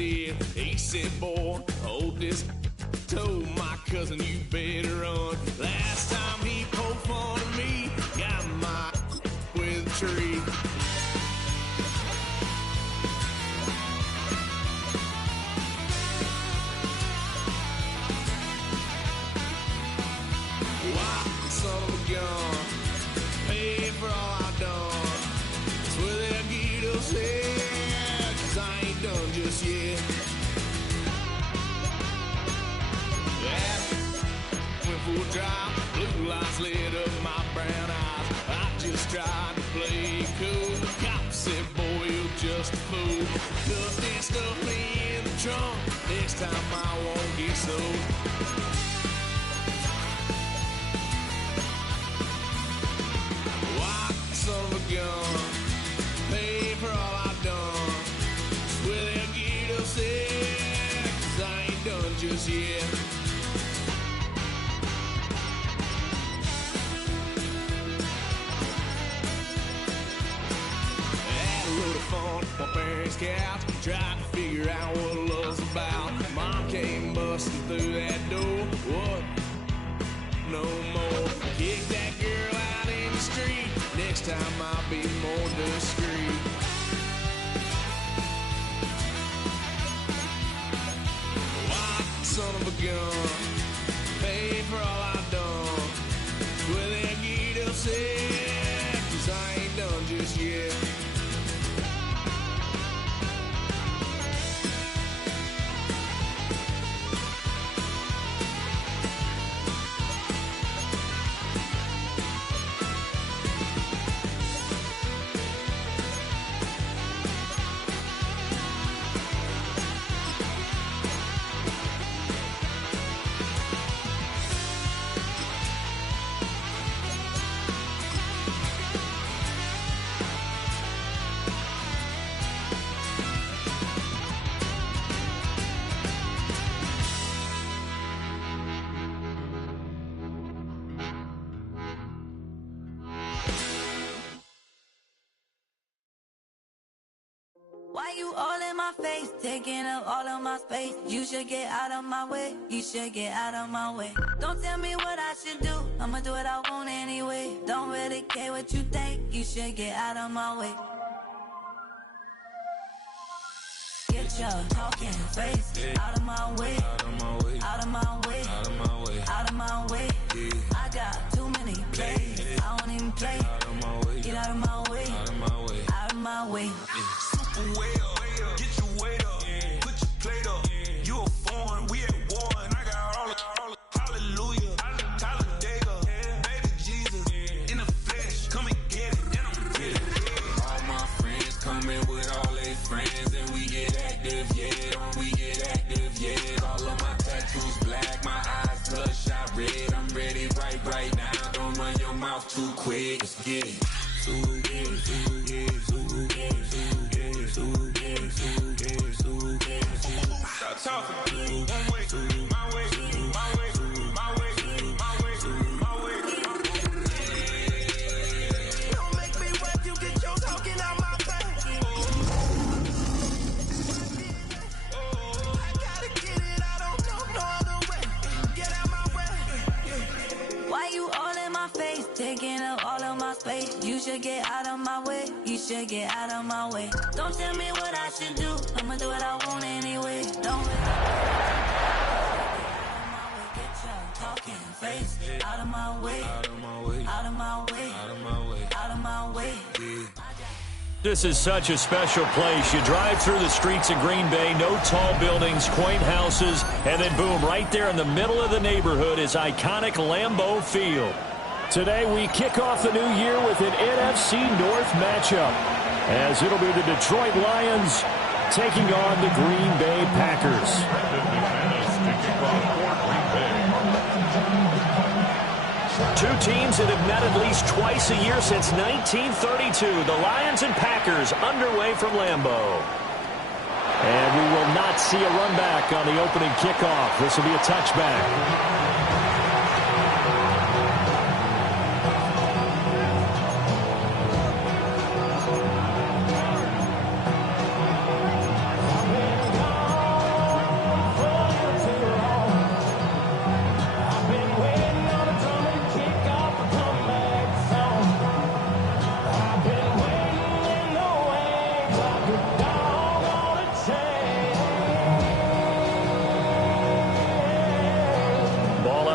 did. He said, boy, hold this. Told my cousin you better run. Last time he poked fun of me, got my with a tree. Why, son of a gun, pay for all I done. Swear they'll get upset, 'cause I ain't done just yet. Went for a drive, blue lights lit up my brown eyes. I just tried to play cool. Cop said, boy, you're just a fool. Cuffed and stuffed me in the trunk. Next time I won't get sold. Why, son of a gun, pay for all I done. Swear they'll get upset, 'cause I ain't done just yet. Fun, my parents' couch, tried to figure out what love's about. Mom came busting through that door. What? No more. Kick that girl out in the street. Next time I'll be more discreet. Why, son of a gun, pay for all I done. Well, they get upset, 'cause I ain't done just yet. Why you all in my face, taking up all of my space? You should get out of my way, you should get out of my way. Don't tell me what I should do, I'ma do what I want anyway. Don't really care what you think, you should get out of my way. Get your talking face out of my way, out of my way, out of my way, out of my way, out of my way. I got too many plays, I don't even play. Out of my way, get out of my way, out of my way, out of my way. Way up, get your weight up, put your plate up. You a foreign, we at war, and I got all hallelujah, Talladega, baby Jesus, in the flesh, come and get it, and I'm with it. All my friends coming with all their friends, and we get active, yeah, we get active, yeah. All of my tattoos black, my eyes bloodshot red. I'm ready right now. Don't run your mouth too quick, let's get it. Stop talking. One way, my way, my way, my way, my way, my way. Don't make me wet, you get your talking out my face. I gotta get it, I don't know no other way. Get out my way. Why you all in my face, taking up all of my space? You should get out of my way, you should get out of my way. Don't tell me what I should do, I'ma do what I want anyway. Don't get your talking face out of my way, out of my way, out of my way, out of my way, out of my way. This is such a special place. You drive through the streets of Green Bay, no tall buildings, quaint houses, and then boom, right there in the middle of the neighborhood is iconic Lambeau Field. Today we kick off the new year with an NFC North matchup, as it'll be the Detroit Lions taking on the Green Bay Packers. Two teams that have met at least twice a year since 1932. The Lions and Packers underway from Lambeau. And we will not see a run back on the opening kickoff. This will be a touchback.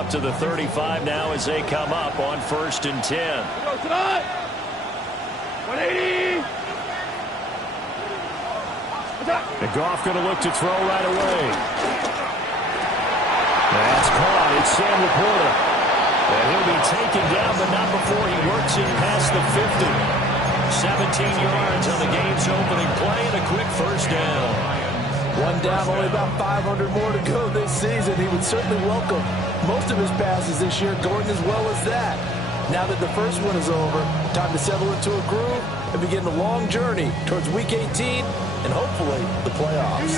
out to the 35 now as they come up on 1st and 10. 180. And Goff going to look to throw right away. That's caught. It's Sam Laporta. And he'll be taken down, but not before he works it past the 50. 17 yards on the game's opening play and a quick first down. One down, only about 500 more to go this season. He would certainly welcome most of his passes this year going as well as that. Now that the first one is over, time to settle into a groove and begin the long journey towards Week 18 and hopefully the playoffs.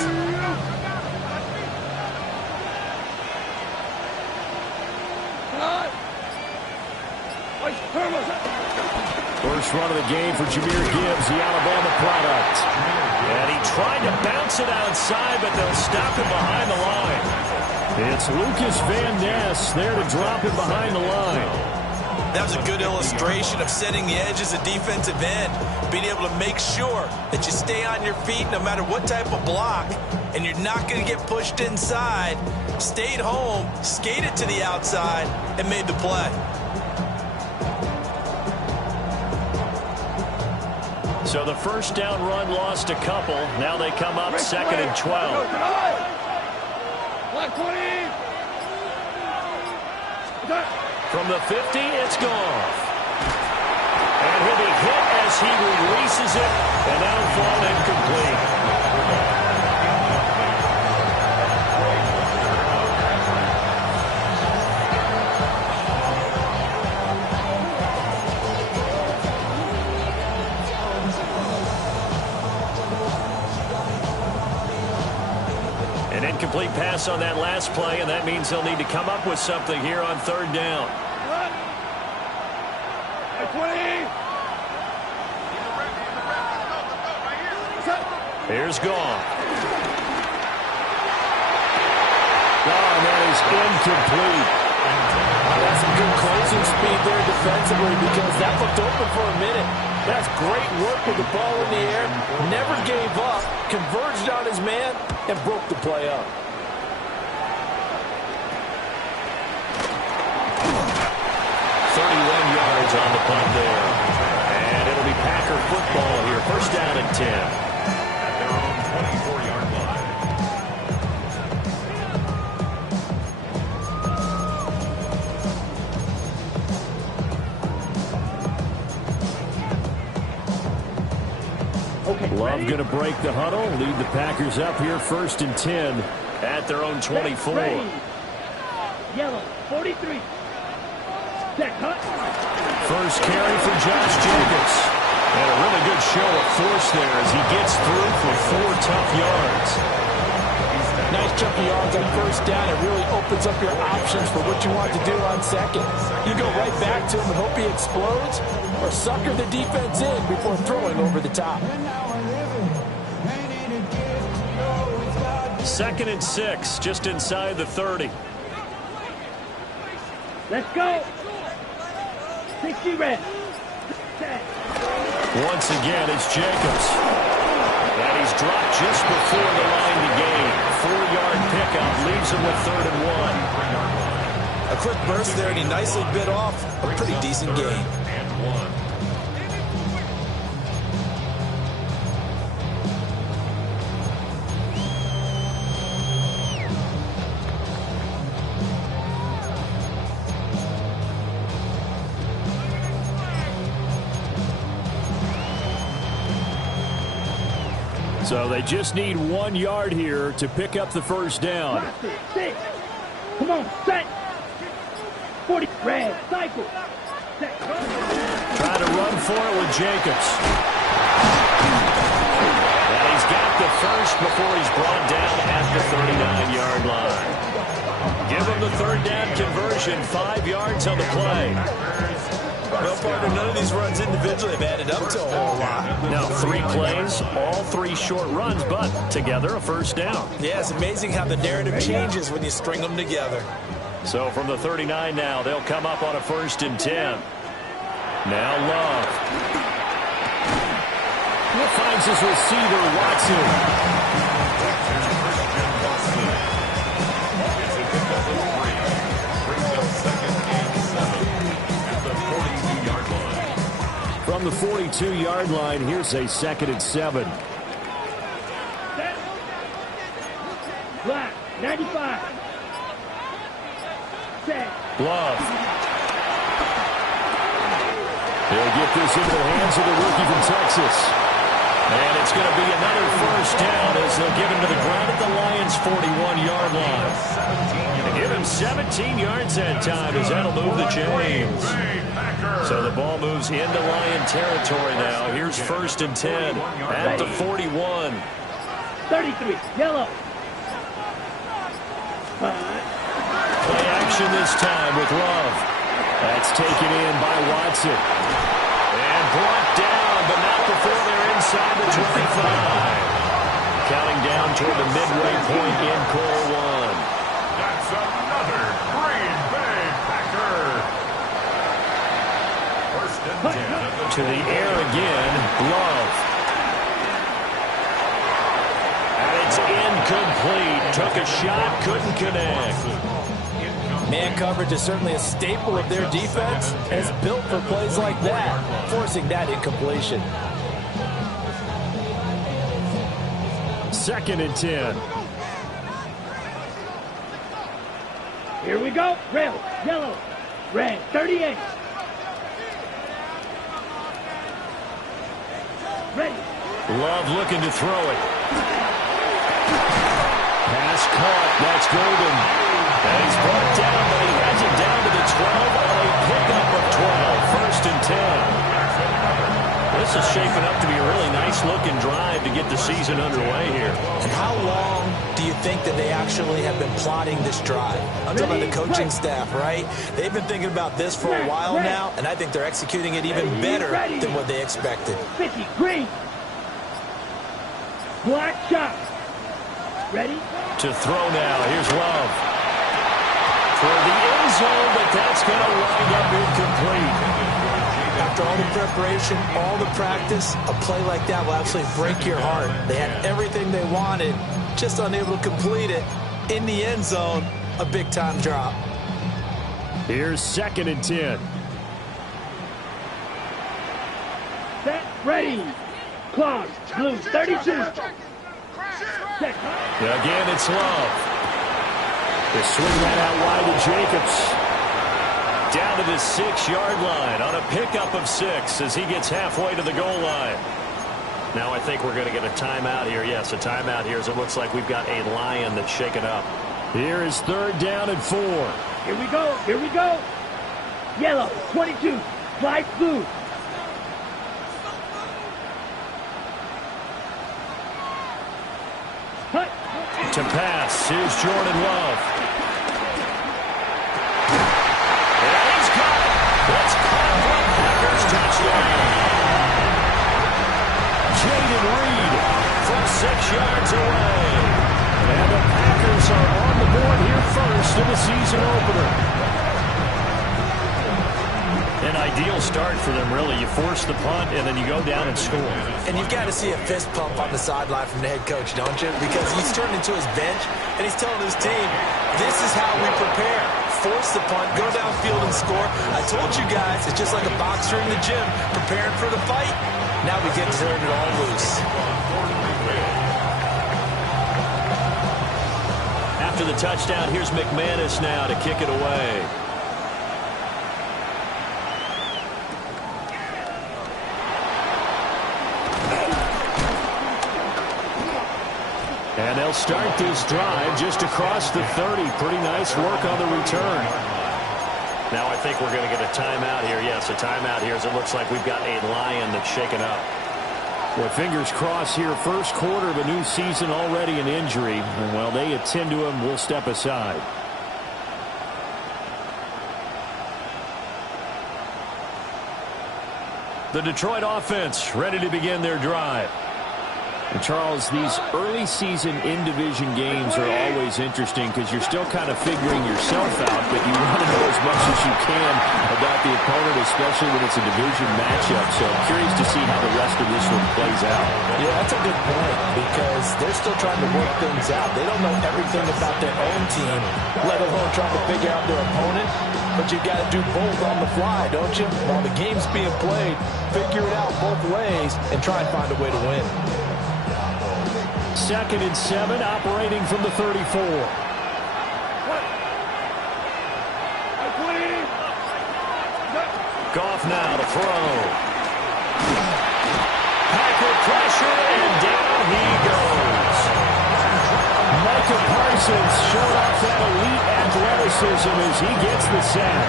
First run of the game for Jahmyr Gibbs, the Alabama product. And he tried to bounce it outside, but they'll stop him behind the line. It's Lucas Van Ness there to drop him behind the line. That was a good illustration of setting the edge as a defensive end, being able to make sure that you stay on your feet no matter what type of block, and you're not going to get pushed inside. Stayed home, skated to the outside, and made the play. So the first down run lost a couple. Now they come up 2nd and 12. 120. From the 50, it's Goff. And he'll be hit as he releases it, and that'll fall incomplete. An incomplete pass on that last play, and that means they'll need to come up with something here on 3rd down. 20. Here's Goff. And that is incomplete. That's some good closing speed there defensively because that looked open for a minute. That's great work with the ball in the air. Never gave up. Converged on his man and broke the play up. Yards on the punt there. And it'll be Packer football here. First down and 10. At their own 24-yard line. Love going to break the huddle. Lead the Packers up here 1st and 10 at their own 24. Yellow, 43. First carry for Josh Jacobs. And a really good show of force there as he gets through for 4 tough yards. Nice chunk of yards on first down. It really opens up your options for what you want to do on second. You go right back to him and hope he explodes, or sucker the defense in before throwing over the top. 2nd and 6, just inside the 30. Let's go. 60 red. Once again, it's Jacobs. And he's dropped just before the line to gain. 4-yard pickup leaves him with 3rd and 1. A quick burst there, and he nicely bit off a pretty decent gain. So they just need 1 yard here to pick up the first down. Come on, set. 40, red, cycle. Set. Trying to run for it with Jacobs. And he's got the first before he's brought down at the 39-yard line. Give him the 3rd down conversion, 5 yards on the play. Well, partner, none of these runs individually have added up to a whole lot. Now 3 plays, all 3 short runs, but together a first down. Yeah, it's amazing how the narrative changes when you string them together. So from the 39 now, they'll come up on a 1st and 10. Now Love. He finds his receiver, Watson. 42-yard line. Here's a 2nd and 7. Black, 95. Set. Love. He'll get this into the hands of the rookie from Texas. And it's going to be another first down as they'll give him to the ground at the Lions' 41-yard line. They give him 17 yards that time as that'll move the chains. So the ball moves into Lion territory now. Here's 1st and 10 at the 41. 33, yellow. Play action this time with Love. That's taken in by Watson. And brought down, but not before they're inside the 25. Counting down toward the midway point in quarter 1. That's another Green Bay Packer. 1st and 10. To the air again, Love. And it's incomplete. Took a shot, couldn't connect. Man coverage is certainly a staple of their defense, and it's built for plays like that, forcing that incompletion. 2nd and 10. Here we go. Red, yellow, red, 38. Ready. Love looking to throw it. Pass caught. That's Golden. And he's brought down, but he has it down to the 12 on a pickup of 12. 1st and 10. This is shaping up to be a really nice-looking drive to get the season underway here. And how long do you think that they actually have been plotting this drive? I'm talking about the coaching staff, right? They've been thinking about this for a while now, and I think they're executing it even better than what they expected. 50, green. Black shot. Ready? To throw now. Here's Love. For the end zone, but that's going to wind up incomplete. After all the preparation, all the practice, a play like that will absolutely break your heart. They had everything they wanted, just unable to complete it. In the end zone, a big-time drop. Here's 2nd and 10. Set, ready. Clock, blue, 32. Set. Again, it's Love. They swing that out wide to Jacobs. Down to the 6-yard line on a pickup of 6 as he gets halfway to the goal line. Now I think we're going to get a timeout here. Yes, a timeout here as it looks like we've got a Lion that's shaken up. Here is 3rd down and 4. Here we go. Here we go. Yellow, 22. Light blue. Hut. To pass, here's Jordan Love. And he's got it. It's caught for a Packers touchdown. Jaden Reed from 6 yards away. And the Packers are on the board here first in the season opener. An ideal start for them, really. You force the punt, and then you go down and score. And you've got to see a fist pump on the sideline from the head coach, don't you? Because he's turned into his bench, and he's telling his team, this is how we prepare. Force the punt, go downfield and score. I told you guys, it's just like a boxer in the gym, preparing for the fight. Now we get to turn it all loose. After the touchdown, here's McManus now to kick it away. And they'll start this drive just across the 30. Pretty nice work on the return. Now I think we're going to get a timeout here. Yes, a timeout here as it looks like we've got a Lion that's shaken up. Well, fingers crossed here. First quarter of a new season, already an injury. And while they attend to him, we'll step aside. The Detroit offense ready to begin their drive. And Charles, these early season in-division games are always interesting because you're still kind of figuring yourself out, but you want to know as much as you can about the opponent, especially when it's a division matchup. So I'm curious to see how the rest of this one plays out. Yeah, that's a good point because they're still trying to work things out. They don't know everything about their own team, let alone trying to figure out their opponent. But you got to do both on the fly, don't you? While the game's being played, figure it out both ways and try and find a way to win. 2nd and 7, operating from the 34. Goff now to throw. Packer pressure, and down he goes. Micah Parsons showed off that elite athleticism as he gets the sack.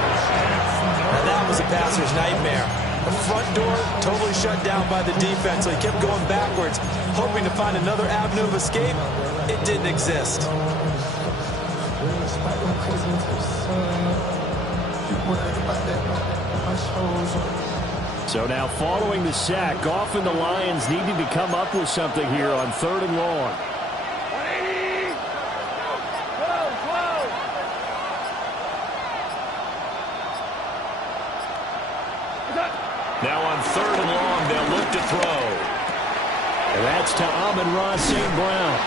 And that was a passer's nightmare. The front door totally shut down by the defense, so he kept going backwards, hoping to find another avenue of escape. It didn't exist. So now following the sack, Goff and the Lions needing to come up with something here on 3rd and long. Now on 3rd and long, they'll look to throw. And that's to Amon-Ra St. Brown.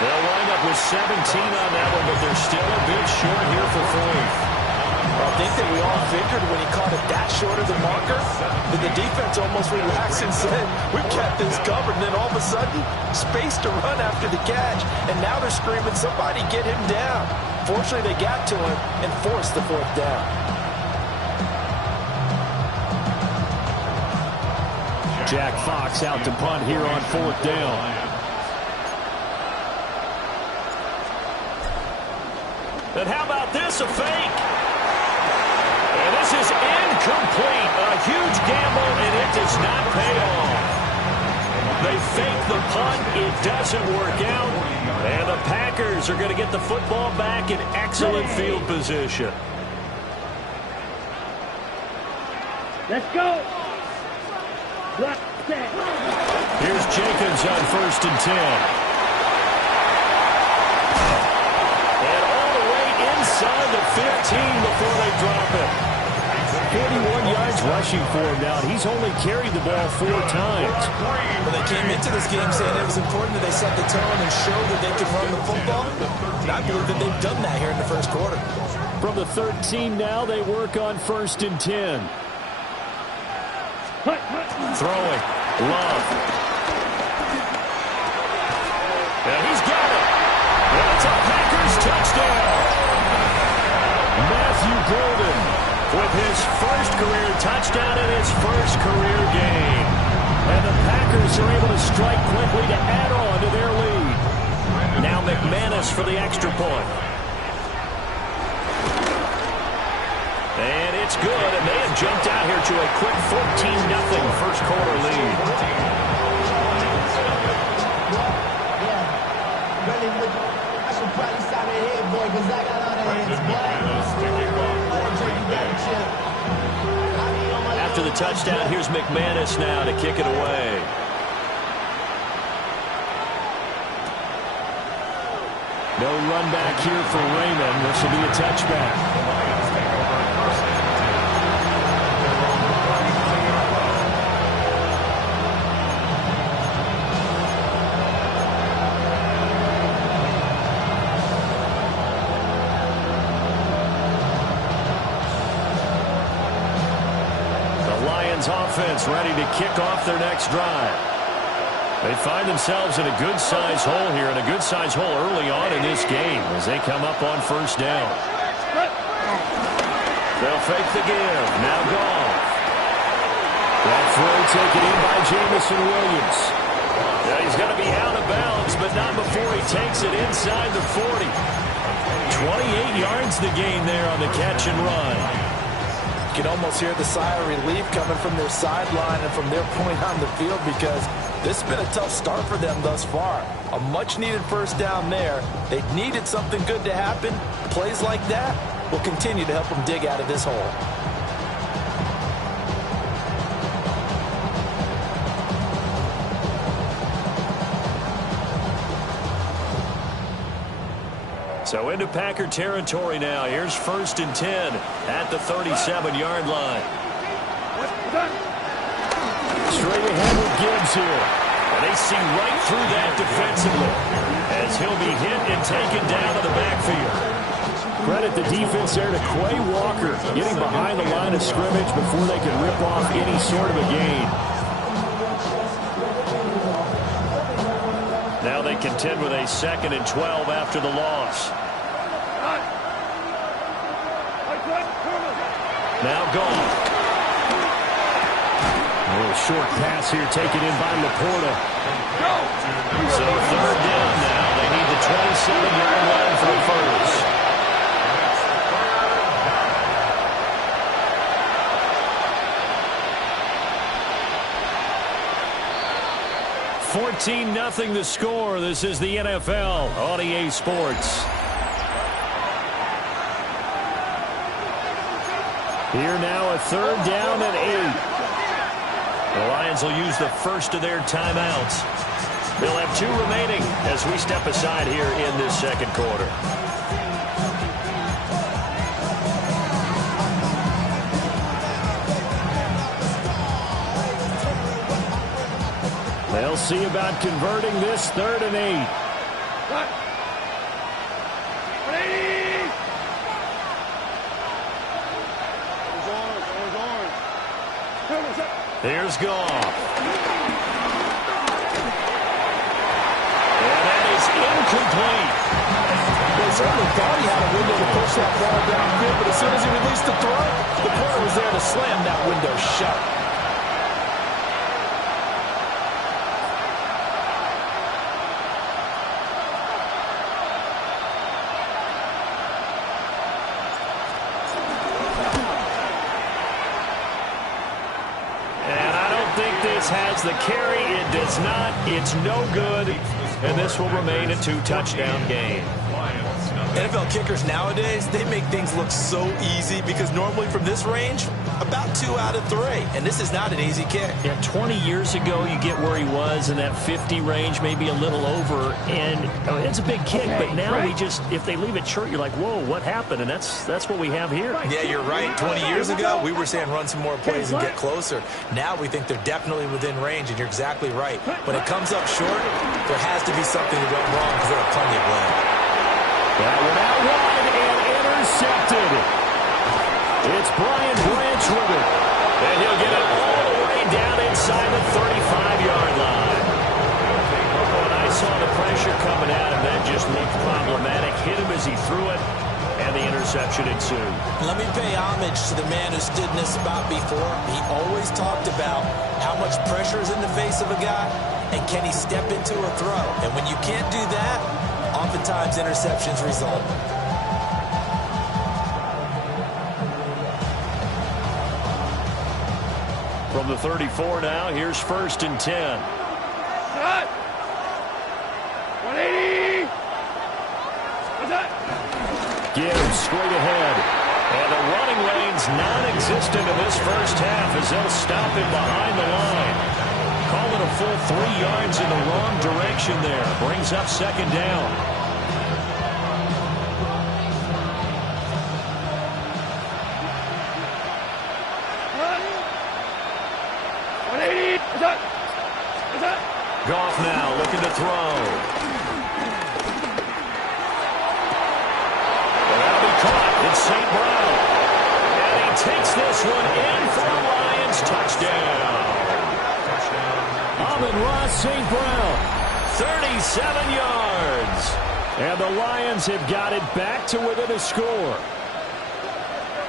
They'll wind up with 17 on that one, but they're still a bit short here for Floyd. I think that we all figured when he caught it that short of the marker that the defense almost relaxed and said, we've got this covered. And then all of a sudden, space to run after the catch. And now they're screaming, somebody get him down. Fortunately, they got to him and forced the 4th down. Jack Fox out to punt here on 4th down. And how about this, a fake? And this is incomplete. A huge gamble, and it does not pay off. They fake the punt. It doesn't work out. And the Packers are going to get the football back in excellent field position. Let's go. Here's Jenkins on 1st and 10. And all the way inside the 15 before they drop it. 41 yards rushing for him now. He's only carried the ball 4 times. Well, they came into this game saying it was important that they set the tone and show that they can run the football. And I believe that they've done that here in the 1st quarter. From the 13 now, they work on 1st and 10. Throwing. Love. And he's got it. And it's a Packers touchdown. Matthew Golden with his first career touchdown in his first career game. And the Packers are able to strike quickly to add on to their lead. Now McManus for the extra point. And it's good, and they have jumped out here to a quick 14-0 first quarter lead. After the touchdown, here's McManus now to kick it away. No run back here for Raymond. This will be a touchback. Offense ready to kick off their next drive. They find themselves in a good-sized hole here, and a good-sized hole early on in this game as they come up on 1st down. They'll fake the give. Now Goff. That throw taken in by Jameson Williams. Yeah, he's going to be out of bounds, but not before he takes it inside the 40. 28 yards the gain there on the catch and run. You can almost hear the sigh of relief coming from their sideline and from their point on the field because this has been a tough start for them thus far. A much-needed 1st down there. They needed something good to happen. Plays like that will continue to help them dig out of this hole. So into Packer territory now. Here's 1st and 10 at the 37-yard line. Straight ahead with Gibbs here. And they see right through that defensively as he'll be hit and taken down to the backfield. Credit the defense there to Quay Walker, getting behind the line of scrimmage before they can rip off any sort of a gain. Now they contend with a 2nd and 12 after the loss. Now gone. A little short pass here taken in by Laporta. So 3rd down now. They need the 27-yard line for the first. 14-0 the score. This is the NFL on EA Sports. Here now a 3rd down and 8. The Lions will use the first of their timeouts. They'll have 2 remaining as we step aside here in this 2nd quarter. They'll see about converting this 3rd and 8. Here's Goff. And that is incomplete. They certainly thought he had a window to push that ball downfield, but as soon as he released the throw, the corner was there to slam that window shut. Has the carry. It does not. It's no good. And this will remain a 2-touchdown game. NFL kickers nowadays, they make things look so easy because normally from this range, about 2 out of 3. And this is not an easy kick. Yeah, 20 years ago, you get where he was in that 50 range, maybe a little over. And it's a big kick, but now we just, if they leave it short, you're like, whoa, what happened? And that's what we have here. Yeah, you're right. 20 years ago, we were saying run some more plays and get closer. Now we think they're definitely within range, and you're exactly right. When it comes up short, there has to be something that went wrong because they have plenty of land. That one out wide and intercepted. It's Brian Branch with it. And he'll get it all the way down inside the 35-yard line. When I saw the pressure coming at him, that just looked problematic. Hit him as he threw it, and the interception ensued. Let me pay homage to the man who stood in this spot before. He always talked about how much pressure is in the face of a guy, and can he step into a throw. And when you can't do that, oftentimes interceptions result. From the 34 now, here's 1st and 10. 180. Gibbs straight ahead. And the running lane's non-existent in this first half as they'll stop him behind the line. Call it a full 3 yards in the wrong direction there. Brings up 2nd down. Goff now looking to throw. And that'll be caught. It's St. Brown. And he takes this one in for a Lions touchdown. Amon-Ra St. Brown. 37 yards. And the Lions have got it back to within a score.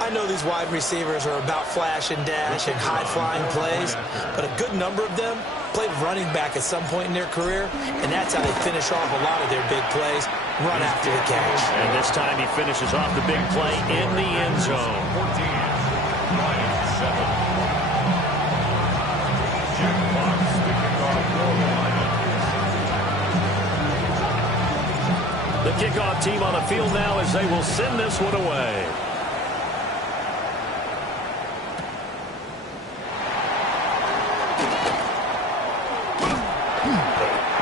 I know these wide receivers are about flash and dash and high-flying plays, but a good number of them played running back at some point in their career, and that's how they finish off a lot of their big plays, run after the catch. And this time he finishes off the big play in the end zone. 14, Lions 7. Jim Fox picking off for the Lions. The kickoff team on the field now as they will send this one away.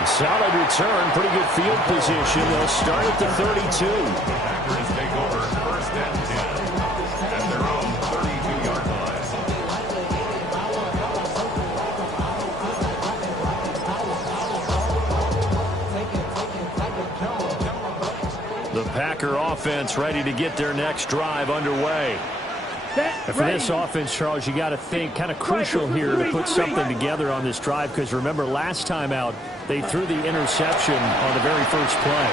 Solid return. Pretty good field position. They'll start at the 32. Packers take over first and 10 at their own 32-yard line. The Packer offense ready to get their next drive underway. And for this offense, Charles, you got to think kind of crucial here to put something together on this drive, because remember last time out they threw the interception on the very first play.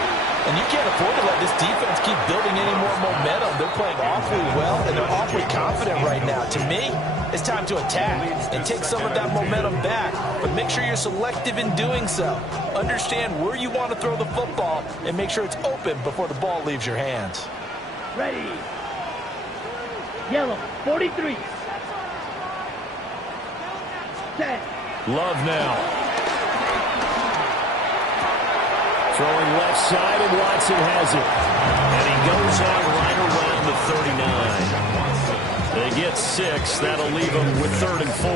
And you can't afford to let this defense keep building any more momentum. They're playing awfully well, and they're awfully confident right now. To me, it's time to attack and take some of that momentum back, but make sure you're selective in doing so. Understand where you want to throw the football and make sure it's open before the ball leaves your hands. Ready. Yellow, 43. Set. Love now. Throwing left side, and Watson has it. And he goes out right around the 39. They get 6. That'll leave them with 3rd and 4.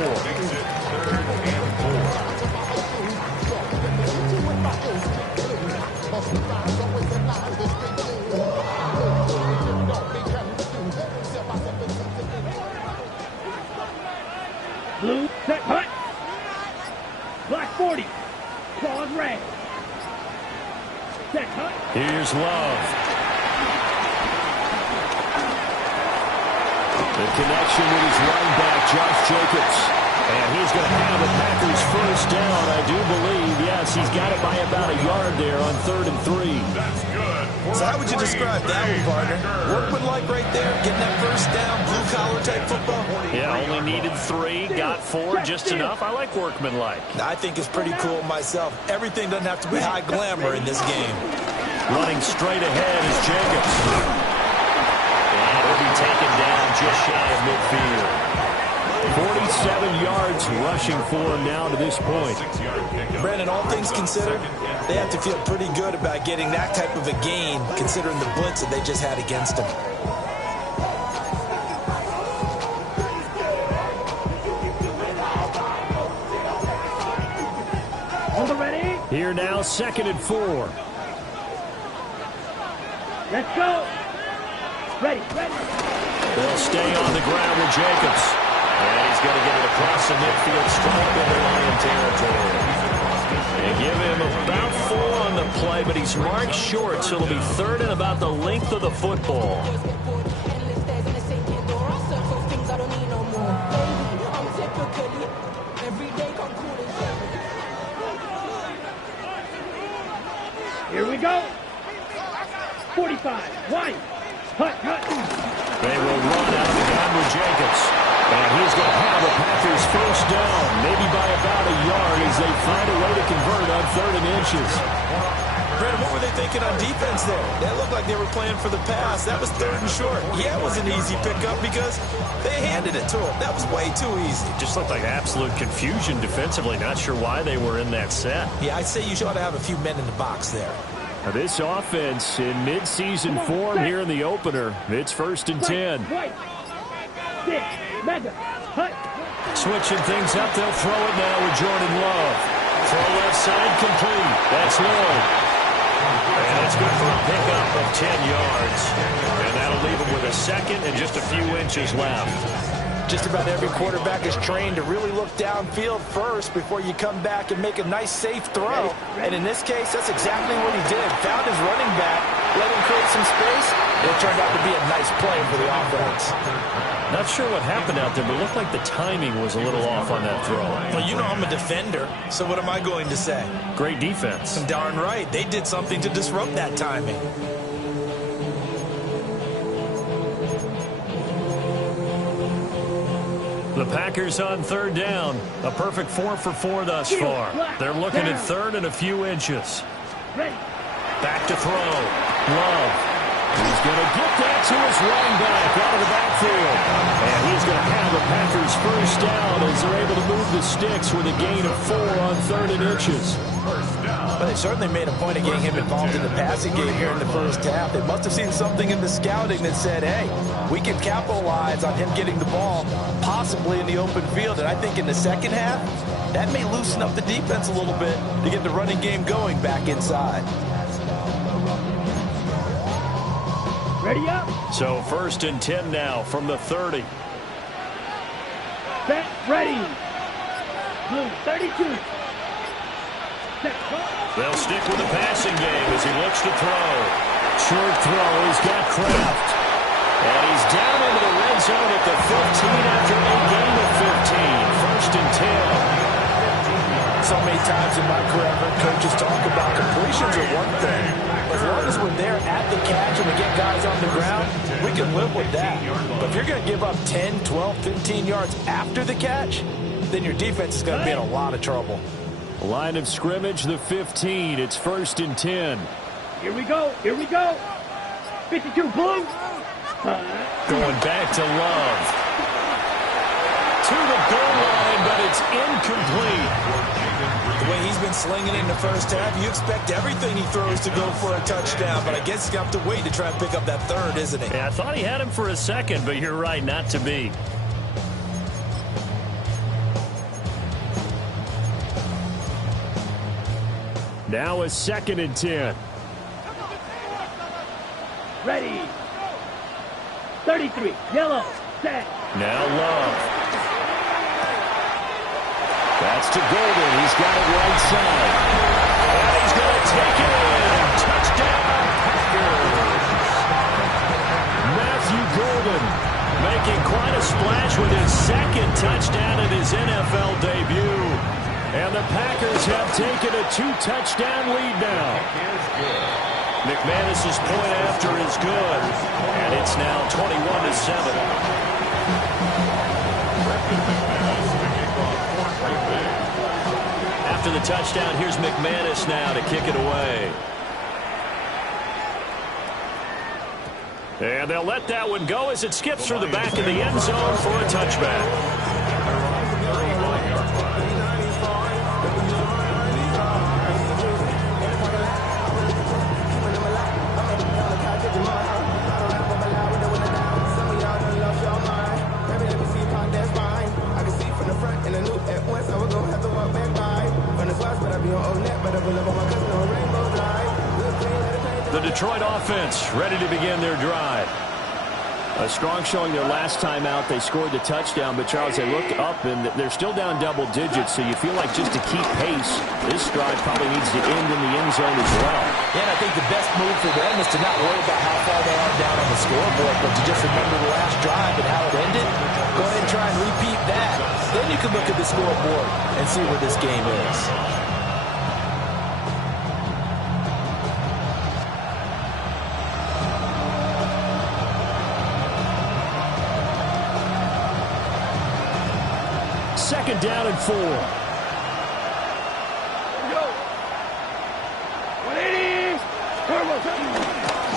Blue, set, hut. Black 40. Claws red. Set, hut. Here's Love. The connection with his running back, Josh Jacobs. And he's going to have the Packers first down, I do believe. Yes, he's got it by about a yard there on 3rd and 3. That's good. So how would you describe that one, partner? Workmanlike right there, getting that first down, blue-collar type football? Yeah, only needed 3, got 4, just enough. I like workmanlike. I think it's pretty cool myself. Everything doesn't have to be high glamour in this game. Running straight ahead is Jacobs. And he'll be taken down just shy of midfield. 47 yards rushing for him now to this point. Brandon, all things considered, they have to feel pretty good about getting that type of a gain, considering the blitz that they just had against them. Hold it ready. Here now, 2nd and 4. Let's go. Ready, ready. They'll stay on the ground with Jacobs. And he's going to get it across the midfield, straight into Lion territory. They give him about 4 on the play, but he's marked short, so it'll be 3rd and about the length of the football. Here we go. 45. White. Hut, hut. They will run out of the gun with Jacobs. And he's going to have the Packers first down, maybe by about a yard as they find a way to convert on 3rd and inches. Brandon, what were they thinking on defense there? They looked like they were playing for the pass. That was 3rd and short. Yeah, it was an easy pickup because they handed it to him. That was way too easy. Just looked like absolute confusion defensively. Not sure why they were in that set. Yeah, I'd say you ought to have a few men in the box there. Now this offense in mid-season form here in the opener. It's 1st and 10. White. 6. Mega. Hut. Switching things up, they'll throw it now with Jordan Love. Throw left side complete. That's Love. And it's good for a pickup of 10 yards. And that'll leave him with a 2nd and just a few inches left. Just about every quarterback is trained to really look downfield first before you come back and make a nice, safe throw. And in this case, that's exactly what he did. Found his running back, let him create some space, and it turned out to be a nice play for the offense. Not sure what happened out there, but it looked like the timing was a little off on that throw. Well, you know I'm a defender, so what am I going to say? Great defense. Darn right. They did something to disrupt that timing. The Packers on 3rd down. A perfect 4 for 4 thus far. They're looking at 3rd and a few inches. Back to throw. Love. He's going to get that to his running back out of the backfield. And he's going to have the Packers first down as they're able to move the sticks with a gain of 4 on 3rd and inches. First down. But they certainly made a point of getting him involved in the passing game here in the first half. They must have seen something in the scouting that said, hey, we can capitalize on him getting the ball, possibly in the open field. And I think in the second half, that may loosen up the defense a little bit to get the running game going back inside. Ready up. So 1st and 10 now from the 30. Set, ready. Blue, 32. Set, they'll stick with the passing game as he looks to throw. Short throw. He's got Kraft. And he's down into the red zone at the 15 after a gain of 15. 1st and 10. So many times in my career, I've heard coaches talk about completions are one thing. As long as we're there at the catch and we get guys on the ground, we can live with that. But if you're going to give up 10, 12, 15 yards after the catch, then your defense is going to be in a lot of trouble. Line of scrimmage, the 15. It's 1st and 10. Here we go. Here we go. 52 blue. Going back to Love. To the goal line, but it's incomplete. The way he's been slinging it in the first half, you expect everything he throws to go for a touchdown, but I guess he's going to have to wait to try and pick up that third, isn't he? Yeah, I thought he had him for a second, but you're right, not to be. Now a 2nd and 10. Ready. 33. Yellow. Set. Now Love. That's to Golden. He's got it right side. And he's going to take it in. Touchdown, Packers. Matthew Golden making quite a splash with his 2nd touchdown in his NFL debut. And the Packers have taken a 2-touchdown lead now. McManus's point after is good. And it's now 21-7. After the touchdown, here's McManus now to kick it away. And they'll let that one go as it skips through the back of the end zone for a touchback. The Detroit offense ready to begin their drive. A strong showing their last time out. They scored the touchdown, but Charles, they looked up and they're still down double digits, so you feel like just to keep pace, this drive probably needs to end in the end zone as well. Yeah, and I think the best move for them is to not worry about how far they are down on the scoreboard, but to just remember the last drive and how it ended. Go ahead and try and repeat that. Then you can look at the scoreboard and see where this game is. Second down and 4. Go. 180.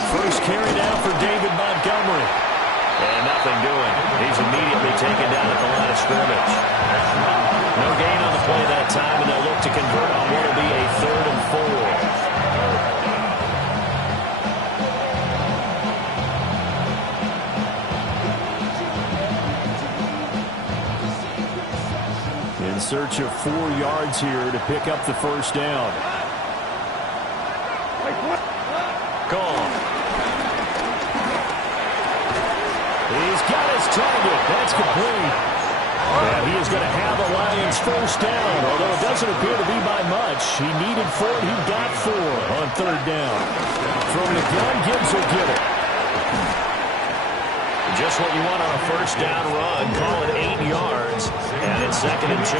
First carry down for David Montgomery. And nothing doing. He's immediately taken down at the line of scrimmage. No gain on the play that time, and they'll look to convert on what will be a 3rd and 4. In search of 4 yards here to pick up the first down. Gone. He's got his target. That's complete. And he is going to have the Lions first down, although it doesn't appear to be by much. He needed 4, and he got 4 on 3rd down. From the gun, Gibbs will get it. Just what you want on a first down run. Call it 8 yards, and it's 2nd and 2.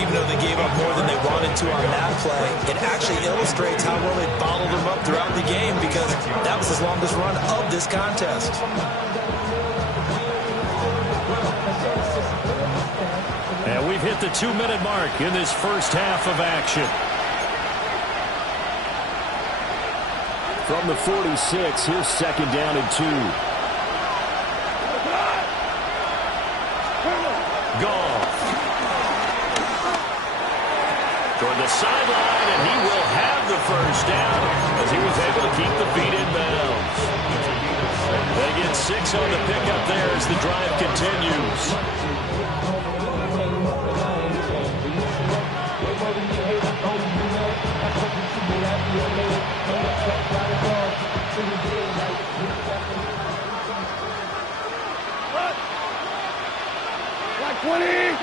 Even though they gave up more than they wanted to on that play, it actually illustrates how well they bottled them up throughout the game because that was the longest run of this contest. And we've hit the 2-minute mark in this first half of action. From the 46, here's 2nd down and 2. Goff. Toward the sideline, and he drive continues. Like 20.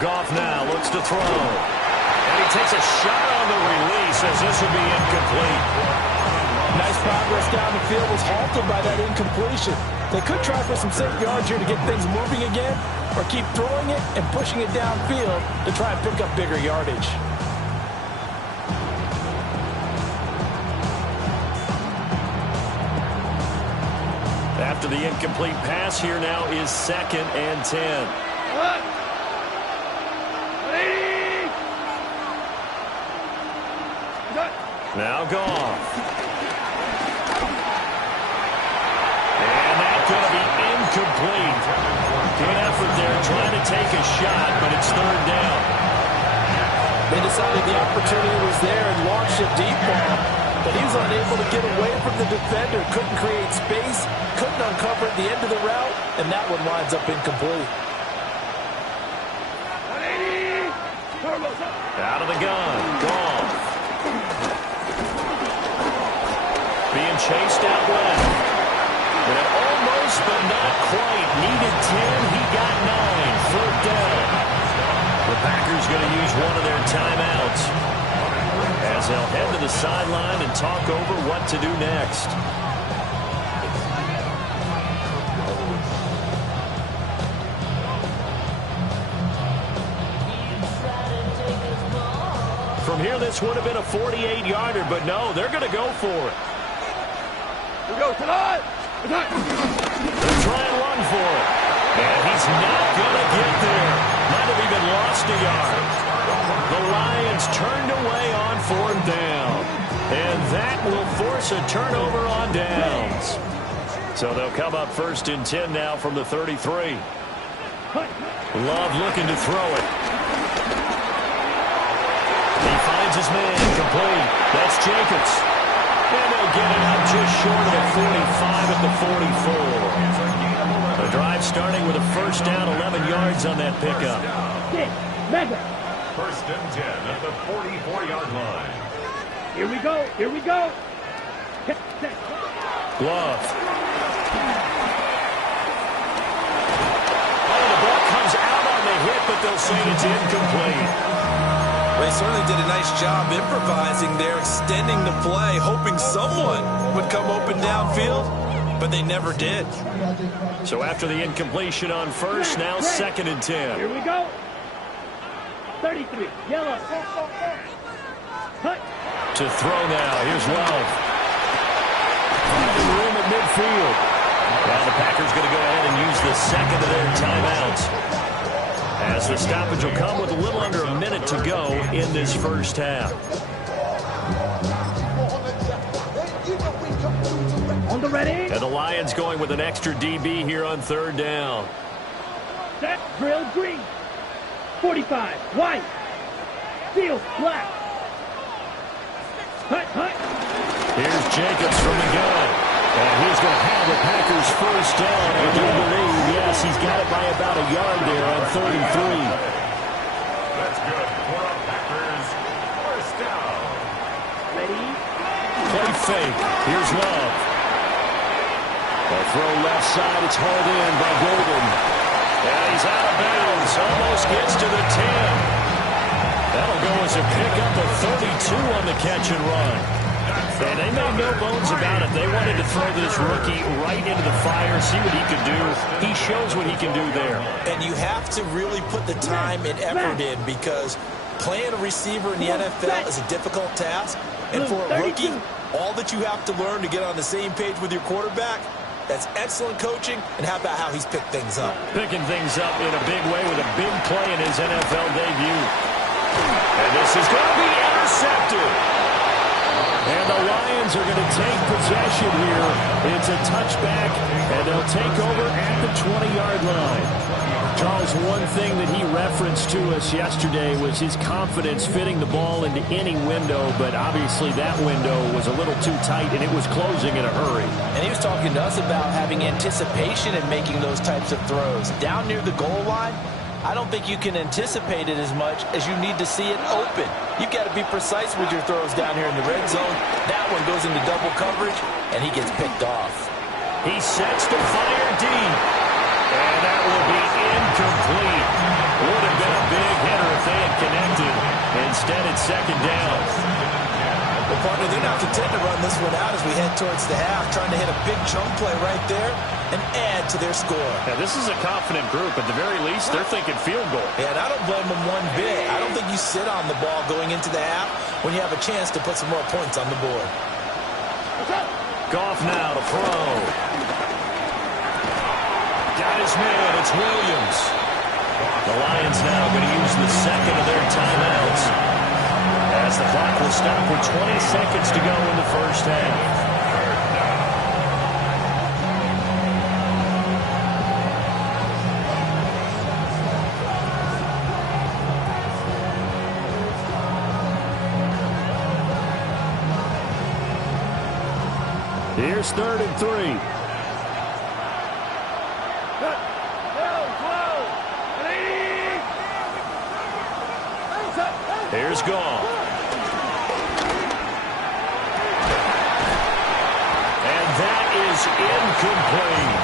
Goff now looks to throw. And he takes a shot on the release as this would be incomplete. Nice progress down the field was halted by that incompletion. They could try for some safe yards here to get things moving again, or keep throwing it and pushing it downfield to try and pick up bigger yardage. After the incomplete pass, here now is 2nd and 10. Now Goff. And that's going to be incomplete. Good effort there trying to take a shot, but it's 3rd down. They decided the opportunity was there and launched a deep ball, but he was unable to get away from the defender, couldn't create space, couldn't uncover at the end of the route, and that one winds up incomplete. Out of the gun, Goff. Being chased out left. And almost, but not quite. Needed 10, he got 9. 3rd down. The Packers going to use one of their timeouts as they'll head to the sideline and talk over what to do next. From here, this would have been a 48-yarder, but no, they're going to go for it. We go tonight. They'll try and run for it. And he's not going to get there. Might have even lost a yard. The Lions turned away on 4th down. And that will force a turnover on downs. So they'll come up 1st and 10 now from the 33. Love looking to throw it. He finds his man complete. That's Jacobs. And they'll get it up just short of the 45 at the 44. The drive starting with a 1st down, 11 yards on that pickup. 1st and 10 at the 44-yard line. Here we go. Here we go. Love. Oh, the ball comes out on the hit, but they'll say it's incomplete. They certainly did a nice job improvising there, extending the play, hoping someone would come open downfield, but they never did. So after the incompletion on 1st, now 2nd and 10. Here we go. 33, yellow. To throw now, here's Love. Finding room at midfield. Now the Packers going to go ahead and use the 2nd of their timeouts, as the stoppage will come with a little under a minute to go in this 1st half. On the ready. And the Lions going with an extra DB here on 3rd down. Set, drill, green. 45, white. Field, black. Hut. Here's Jacobs from the gun. And he's going to have the Packers 1st down. I do believe, yes, he's got it by about a yard there on 3rd and 3. That's good for the Packers. 1st down. Ready. Play fake. Here's Love. A throw left side. It's hauled in by Golden. And he's out of bounds. Almost gets to the 10. That'll go as a pickup of 32 on the catch and run. And they made no bones about it. They wanted to throw this rookie right into the fire, see what he could do. He shows what he can do there. And you have to really put the time and effort in, because playing a receiver in the NFL is a difficult task. And for a rookie, all that you have to learn to get on the same page with your quarterback, that's excellent coaching. And how about how he's picked things up? Picking things up in a big way with a big play in his NFL debut. And this is going to be intercepted. And the Lions are going to take possession here. It's a touchback, and they'll take over at the 20-yard line. Charles, one thing that he referenced to us yesterday was his confidence fitting the ball into any window, but obviously that window was a little too tight, and it was closing in a hurry. And he was talking to us about having anticipation in making those types of throws. Down near the goal line, I don't think you can anticipate it as much as you need to see it open. You've got to be precise with your throws down here in the red zone. That one goes into double coverage, and he gets picked off. He sets to fire deep. And that will be incomplete. Would have been a big hitter if they had connected. Instead, it's second down. Well, partner, they're not content to run this one out as we head towards the half, trying to hit a big chunk play right there and add to their score. Now, this is a confident group. At the very least, they're thinking field goal. Yeah, and I don't blame them one bit. I don't think you sit on the ball going into the half when you have a chance to put some more points on the board. Goff now to throw. Got his man. It's Williams. The Lions now going to use the second of their timeouts as the clock will stop with 20 seconds to go in the first half. Here's 3rd and 3. Here's Goff. And that is incomplete.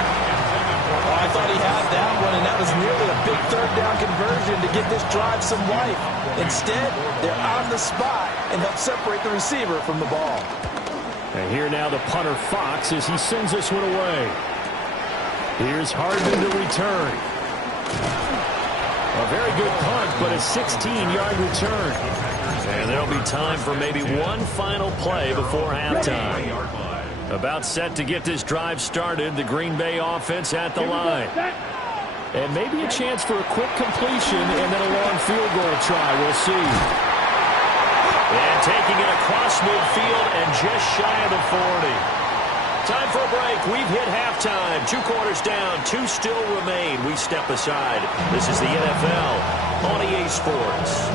Oh, I thought he had that one, and that was nearly a big third down conversion to give this drive some life. Instead, they're on the spot and help separate the receiver from the ball. And here now the punter Fox as he sends this one away. Here's Hardman to return. A very good punt, but a 16-yard return. And there'll be time for maybe one final play before halftime. About set to get this drive started, the Green Bay offense at the line. And maybe a chance for a quick completion and then a long field goal try. We'll see. And taking it across midfield and just shy of the 40. Time for a break. We've hit halftime. 2 quarters down. 2 still remain. We step aside. This is the NFL on EA Sports.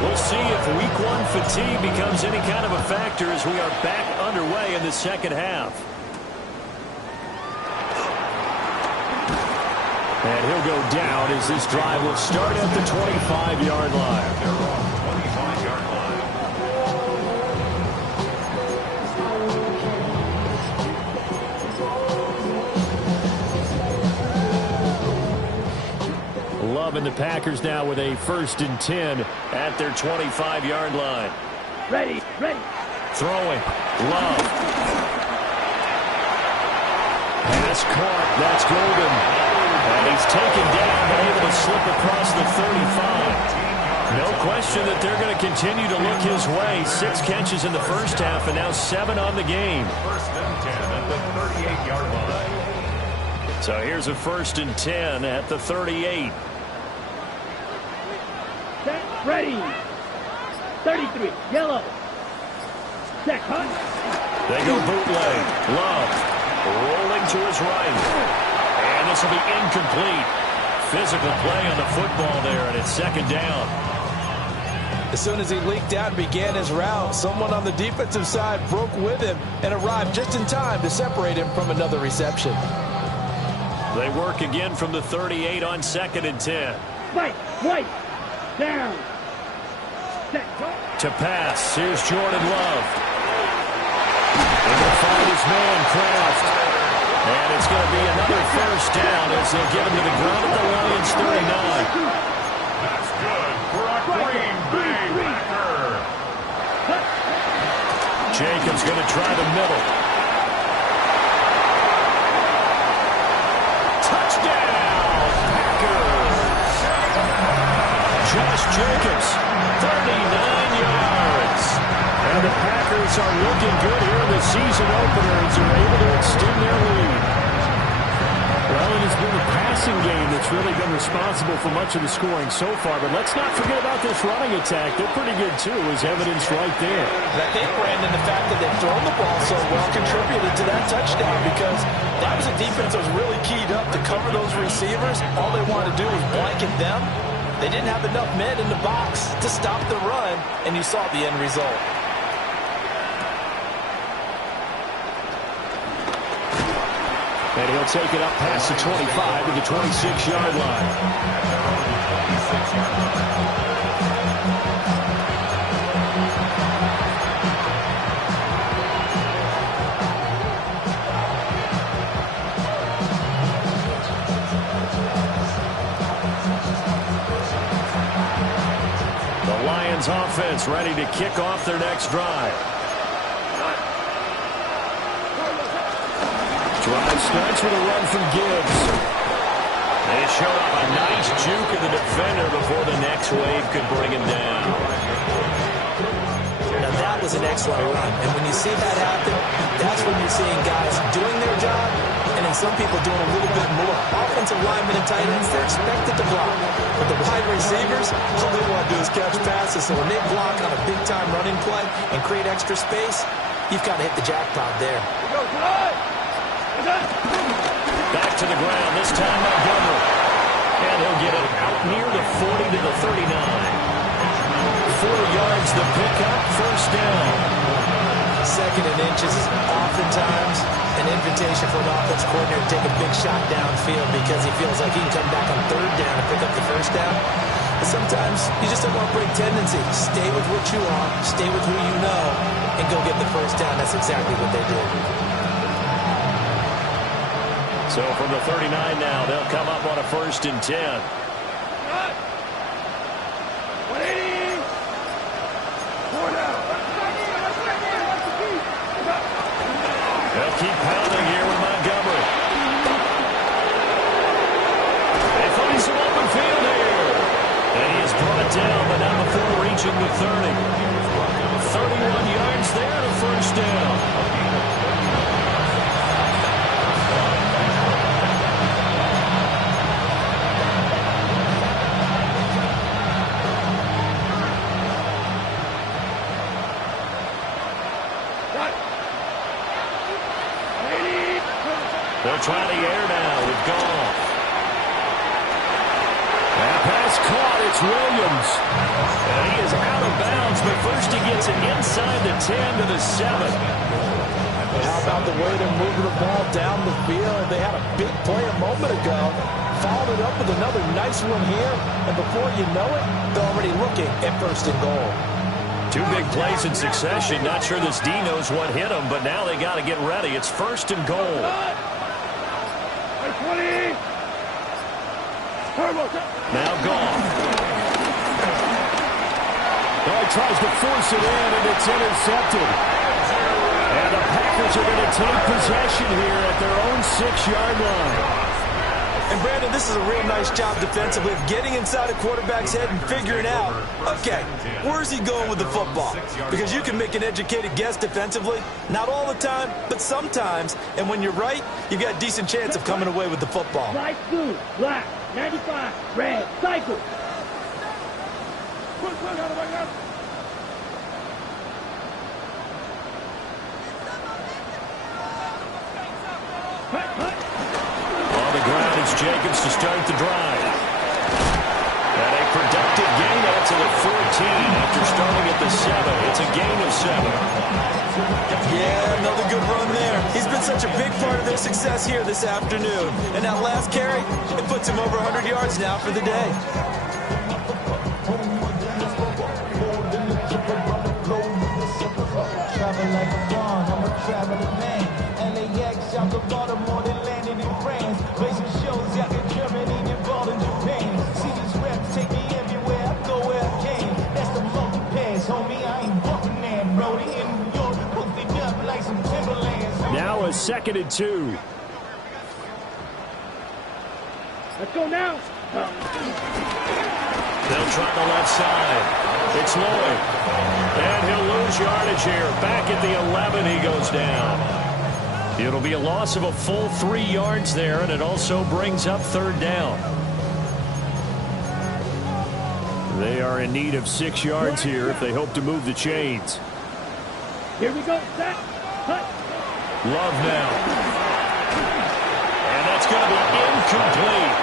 We'll see if Week 1 fatigue becomes any kind of a factor as we are back underway in the second half. And he'll go down as this drive will start at the 25-yard line. Love and the Packers now with a 1st and 10 at their 25-yard line. Ready. Throwing. Love. Pass caught. That's Golden. And he's taken down but able to slip across the 35. No question that they're going to continue to look his way. 6 catches in the first half and now 7 on the game. 1st and 10 at the 38-yard line. So here's a 1st and 10 at the 38. Set, ready. 33, yellow. Set, hunt. They go bootleg. Love rolling to his right. And this will be incomplete. Physical play on the football there, and it's 2nd down. As soon as he leaked out and began his route, someone on the defensive side broke with him and arrived just in time to separate him from another reception. They work again from the 38 on 2nd and 10. Fight, white, down. Set, to pass. Here's Jordan Love. And they'll find his man, Kraft. And it's going to be another 1st down as they'll get him to the ground at the Lions 39. That's good for a Green Bay Packer. Jacobs going to try the middle. Touchdown, Packers. Josh Jacobs, 39 yards. And the Packers are looking good here in the season opener as they're able to extend their lead. Well, Well, and it's been the passing game that's really been responsible for much of the scoring so far. But let's not forget about this running attack. They're pretty good, too, as evidenced right there. And I think, Brandon, the fact that they've thrown the ball so well contributed to that touchdown, because that was a defense that was really keyed up to cover those receivers. All they wanted to do was blanket them. They didn't have enough men in the box to stop the run, and you saw the end result. And he'll take it up past the 25 to the 26-yard line. The Lions offense ready to kick off their next drive. Drive starts with a run from Gibbs. They showed up a nice juke of the defender before the next wave could bring him down. Now that was an excellent run. And when you see that happen, that's when you're seeing guys doing their job and then some people doing a little bit more. Offensive linemen and tight ends, they're expected to block. But the wide receivers, all they want to do is catch passes. So when they block on a big-time running play and create extra space, you've got to hit the jackpot there. Back to the ground, this time Montgomery. And he'll get it out near the 40 to the 39. 4 yards the pickup, first down. Second and inches is oftentimes an invitation for an offense coordinator to take a big shot downfield because he feels like he can come back on third down and pick up the first down. But sometimes you just don't want to break tendency. Stay with what you are, stay with who you know, and go get the first down. That's exactly what they did. So from the 39 now, they'll come up on a 1st and 10. 180. 4 down. They'll keep pounding here with Montgomery. They find some open field here. And he is brought down, but not before reaching the 30. 31 yards there to first down. They'll try the air now with Goff. That pass caught. It's Williams. And he is out of bounds, but first he gets it inside the 10 to the 7. How about the way they're moving the ball down the field? They had a big play a moment ago. Followed it up with another nice one here. And before you know it, they're already looking at 1st and goal. 2 big plays in succession. Not sure this D knows what hit him, but now they got to get ready. It's 1st and goal. 20. Now Goff. Oh, he tries to force it in, and it's intercepted. And the Packers are going to take possession here at their own 6-yard line. And, Brandon, this is a real nice job defensively of getting inside a quarterback's head and figuring out, okay, where's he going with the football? Because you can make an educated guess defensively. Not all the time, but sometimes. And when you're right, you've got a decent chance of coming away with the football. Light blue, black, 95, red, cycle. On the ground, it's Jacobs to start the drive. And a productive gain out to the 14 after starting at the 7. It's a gain of 7. Yeah, another good run there. He's been such a big part of their success here this afternoon. And that last carry, it puts him over 100 yards now for the day. Travel like a bond, I'm a traveling man. LAX, out to Baltimore, they landed in France. Play some shows out in Germany, involved in Japan. See these reps take me everywhere, I go where I can. That's the monkey pass, homie, I ain't walking there. Brody in New York, hooked it up like some Timberlands. Now a 2nd and 2. Let's go now. They'll try the left side. It's Lloyd. And he'll lose yardage here. Back at the 11, he goes down. It'll be a loss of a full 3 yards there, and it also brings up 3rd down. They are in need of 6 yards here if they hope to move the chains. Here we go, set, cut. Love now. And that's going to be incomplete.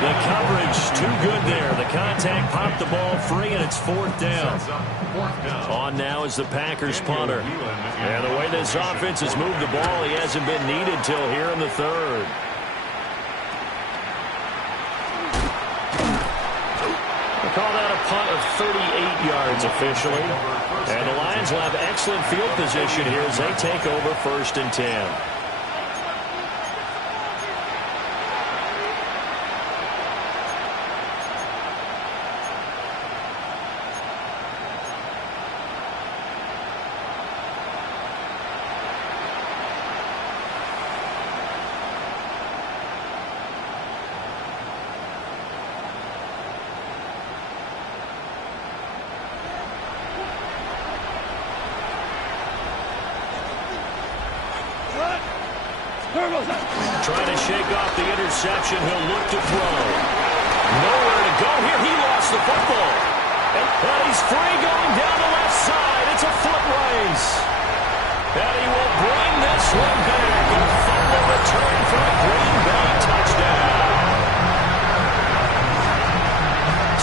The coverage too good there. The contact popped the ball free, and it's 4th down. On now is the Packers punter. And the way this offense has moved the ball, he hasn't been needed till here in the 3rd. They call that a punt of 38 yards officially. And the Lions will have excellent field position here as they take over 1st and 10. Trying to shake off the interception. He'll look to throw. Nowhere to go here. He lost the football. And he's free going down the left side. It's a foot race. And he will bring this one back. A final return for a Green Bay touchdown.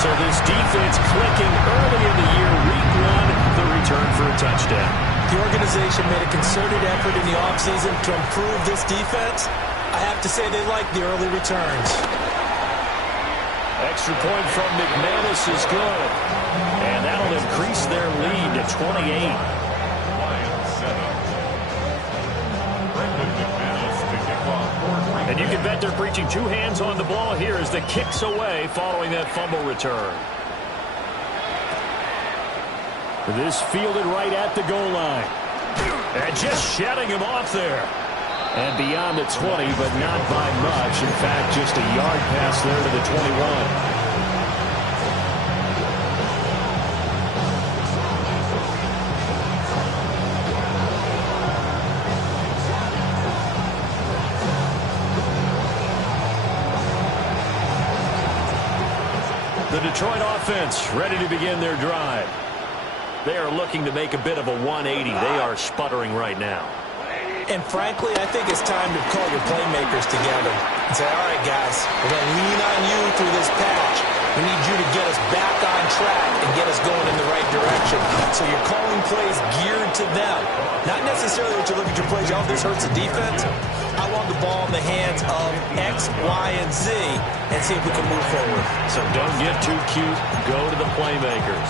So this defense clicking early in the year. Week 1, the return for a touchdown. The organization made a concerted effort in the offseason to improve this defense. I have to say they like the early returns. Extra point from McManus is good. And that'll increase their lead to 28. And you can bet they're preaching 2 hands on the ball here as the kick's away following that fumble return. This fielded right at the goal line. And just shutting him off there. And beyond the 20, but not by much. In fact, just a yard pass there to the 21. The Detroit offense ready to begin their drive. They are looking to make a bit of a 180. They are sputtering right now. And frankly, I think it's time to call your playmakers together and say, all right, guys, we're going to lean on you through this patch. We need you to get us back on track and get us going in the right direction. So you're calling plays geared to them. Not necessarily that you look at your plays, oh, this hurts the defense. I want the ball in the hands of X, Y, and Z and see if we can move forward. So don't get too cute. Go to the playmakers.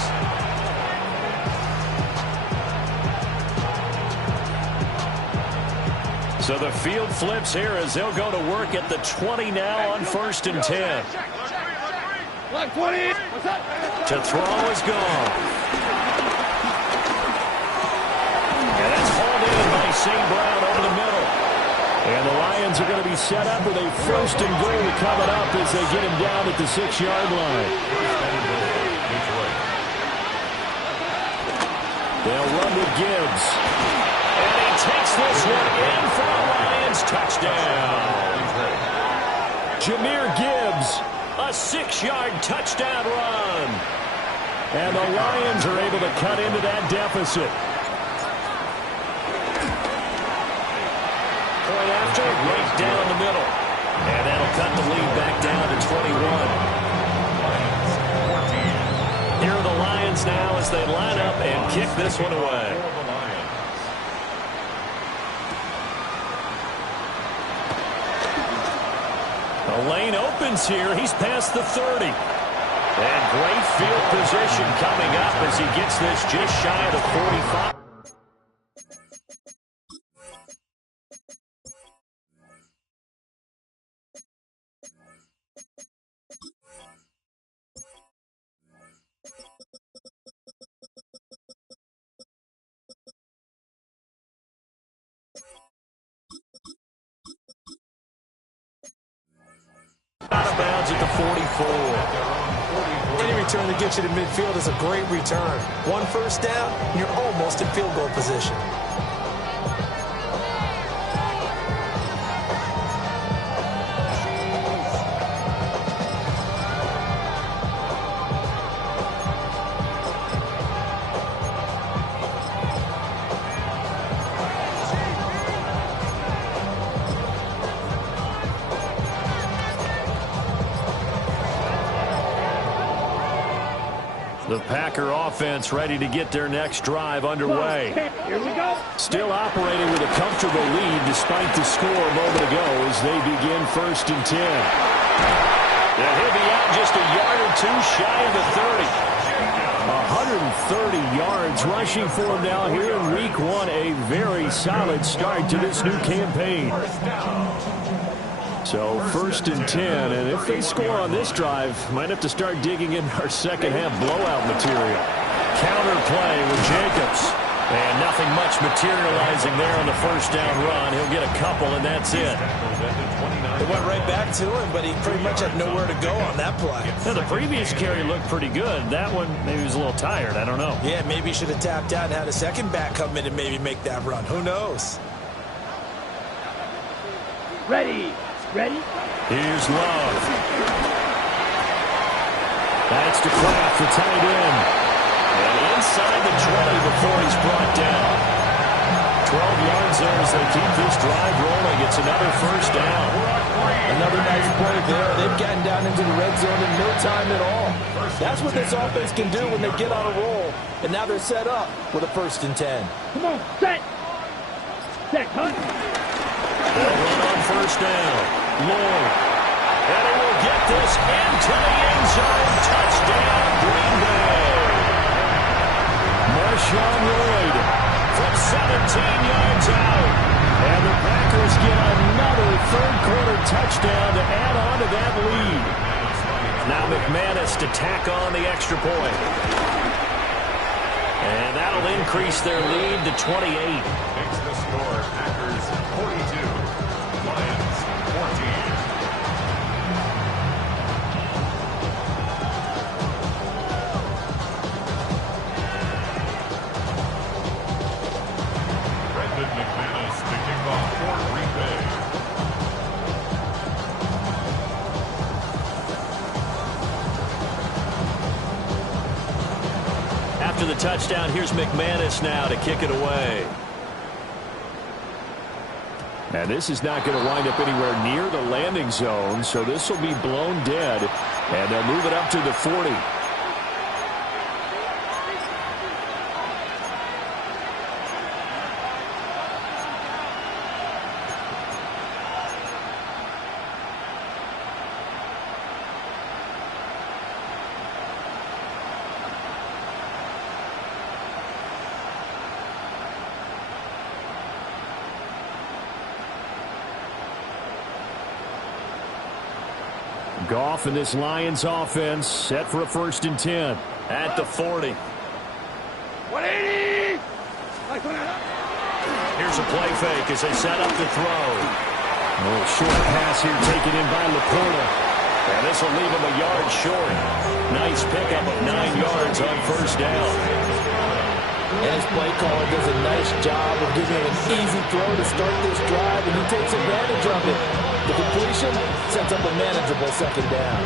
So the field flips here as they'll go to work at the 20 now on 1st and 10. To throw is gone. And that's hauled in by St. Brown over the middle. And the Lions are going to be set up with a 1st and goal coming up as they get him down at the 6-yard line. They'll run with Gibbs. And he takes this one in for a Lions touchdown. Jahmyr Gibbs, a 6-yard touchdown run. And the Lions are able to cut into that deficit. Point after, right down the middle. And that'll cut the lead back down to 21. Here are the Lions now as they line up and kick this one away. The lane opens here. He's past the 30. And great field position coming up as he gets this just shy of the 45. Out of bounds at the 44. Any return that gets you to midfield is a great return. 1 first down, and you're almost in field goal position. The Packer offense ready to get their next drive underway. Here we go. Still operating with a comfortable lead despite the score a moment ago as they begin 1st and 10. And he'll be out just a yard or two shy of the 30. 130 yards rushing for him now here in week 1. A very solid start to this new campaign. So 1st and 10, and if they score on this drive, might have to start digging in our second half blowout material. Counter play with Jacobs. And nothing much materializing there on the first down run. He'll get a couple, and that's it. It went right back to him, but he pretty much had nowhere to go on that play. Now, the previous carry looked pretty good. That one, maybe he was a little tired. I don't know. Yeah, maybe he should have tapped out and had a second back come in and maybe make that run. Who knows? Ready. Ready? Here's Love. That's to Kraft, the tight end. And inside the 20 before he's brought down. 12 yards there as they keep this drive rolling. It's another first down. Another nice play there. They've gotten down into the red zone in no time at all. That's what this offense can do when they get on a roll. And now they're set up with a 1st and 10. Come on, set. Set, hunt. They'll run on first down. Lloyd. And he will get this into the end zone. Touchdown, Green Bay. Marshawn Lloyd from 17 yards out. And the Packers get another third-quarter touchdown to add on to that lead. Now McManus to tack on the extra point. And that'll increase their lead to 28. Makes the score Packers 42, Lions 14. McManus to kick off for Green Bay. After the touchdown, here's McManus now to kick it away. And this is not going to wind up anywhere near the landing zone, so this will be blown dead, and they'll move it up to the 40. Goff and this Lions offense set for a 1st and 10 at the 40. 180! Here's a play fake as they set up to throw. A little short pass here taken in by Laporta. And this will leave him a yard short. Nice pickup of 9 yards on first down. And his play caller does a nice job of giving him an easy throw to start this drive, and he takes advantage of it. The completion sets up a manageable second down.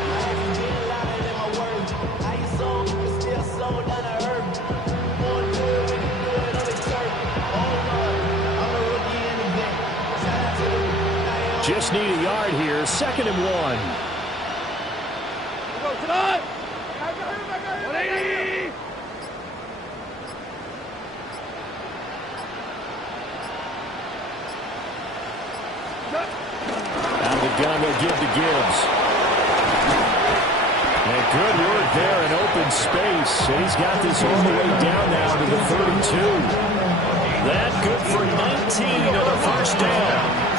Just need a yard here. 2nd and 1. Go tonight! 180! Out of the gun, they'll give to Gibbs. And good work there in open space. And he's got this all the way down now to the 32. That good for 19 on the first down.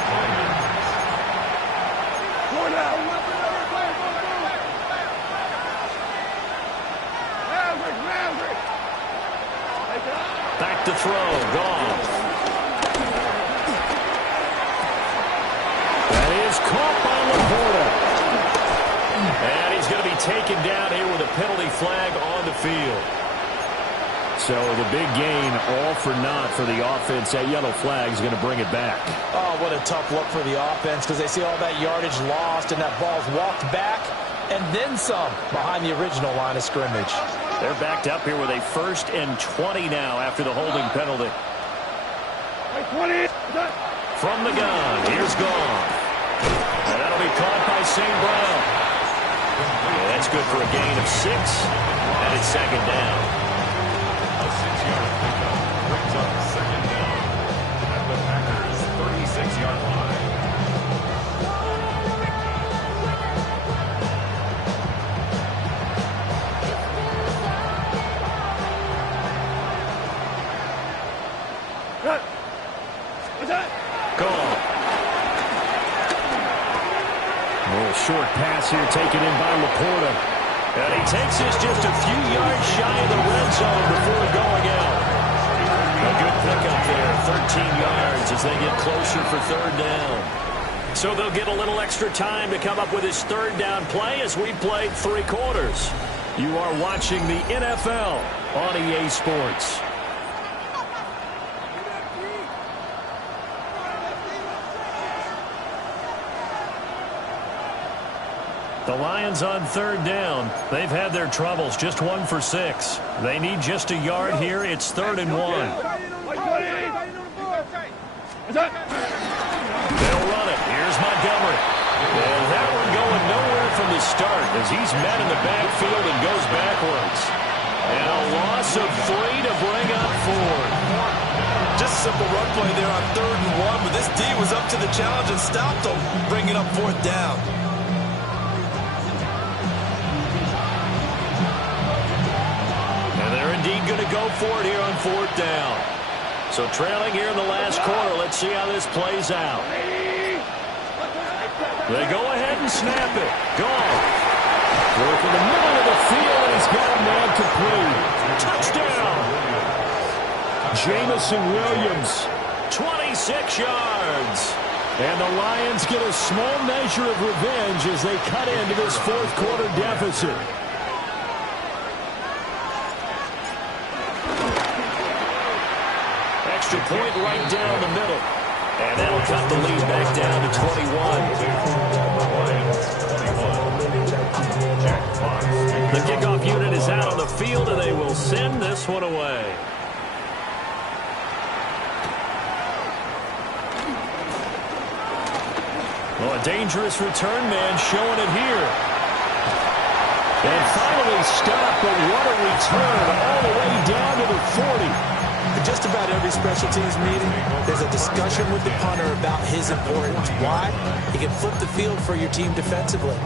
Back to throw. Goff. That is caught by Laporta. And he's going to be taken down here with a penalty flag on the field. So the big gain all for naught for the offense. That yellow flag is going to bring it back. Oh, what a tough look for the offense because they see all that yardage lost and that ball's walked back and then some behind the original line of scrimmage. They're backed up here with a 1st and 20 now after the holding penalty. 20. From the gun, here's Goff. And that'll be caught by St. Brown. That's good for a gain of 6, and it's second down. A 6-yard pickup brings up second down at the Packers' 36-yard line. Short pass here taken in by Laporta. And he takes this just a few yards shy of the red zone before going out. A good pickup there, 13 yards as they get closer for third down. So they'll get a little extra time to come up with his third down play as we played 3 quarters. You are watching the NFL on EA Sports. The Lions on third down. They've had their troubles, just 1 for 6. They need just a yard here. It's 3rd and 1. They'll run it. Here's Montgomery. And that one going nowhere from the start as he's met in the backfield and goes backwards. And a loss of 3 to bring up 4. Just a simple run play there on 3rd and 1, but this D was up to the challenge and stopped them, bringing up 4th down. Indeed going to go for it here on 4th down. So trailing here in the last quarter. Let's see how this plays out. They go ahead and snap it. Gone. Work in the middle of the field, and he's got a man complete. Touchdown. Jamison Williams, 26 yards. And the Lions get a small measure of revenge as they cut into this 4th quarter deficit. Extra point right down the middle. And that'll cut the lead back down to 21. The kickoff unit is out on the field, and they will send this one away. Well, a dangerous return man showing it here. And finally stopped, but what a return all the way down to the 40. In just about every special teams meeting, there's a discussion with the punter about his importance. Why? He can flip the field for your team defensively,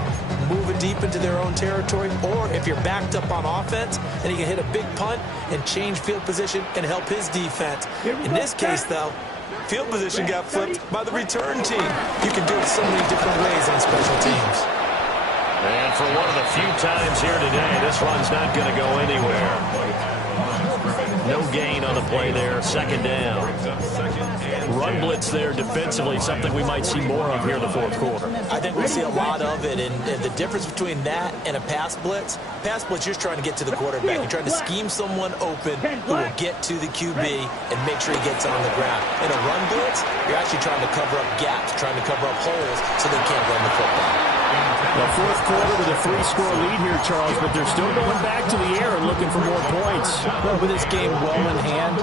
move it deep into their own territory, or if you're backed up on offense, then he can hit a big punt and change field position and help his defense. In this case, though, field position got flipped by the return team. You can do it so many different ways on special teams. And for one of the few times here today, this run's not going to go anywhere. No gain on the play there, 2nd down. Run blitz there defensively, something we might see more of here in the 4th quarter. I think we'll see a lot of it, and the difference between that and a pass blitz, you're trying to get to the quarterback. You're trying to scheme someone open who will get to the QB and make sure he gets on the ground. In a run blitz, you're actually trying to cover up gaps, trying to cover up holes so they can't run the football. The 4th quarter with a 3-score lead here, Charles, but they're still going back to the air and looking for more points. Well, with this game well in hand,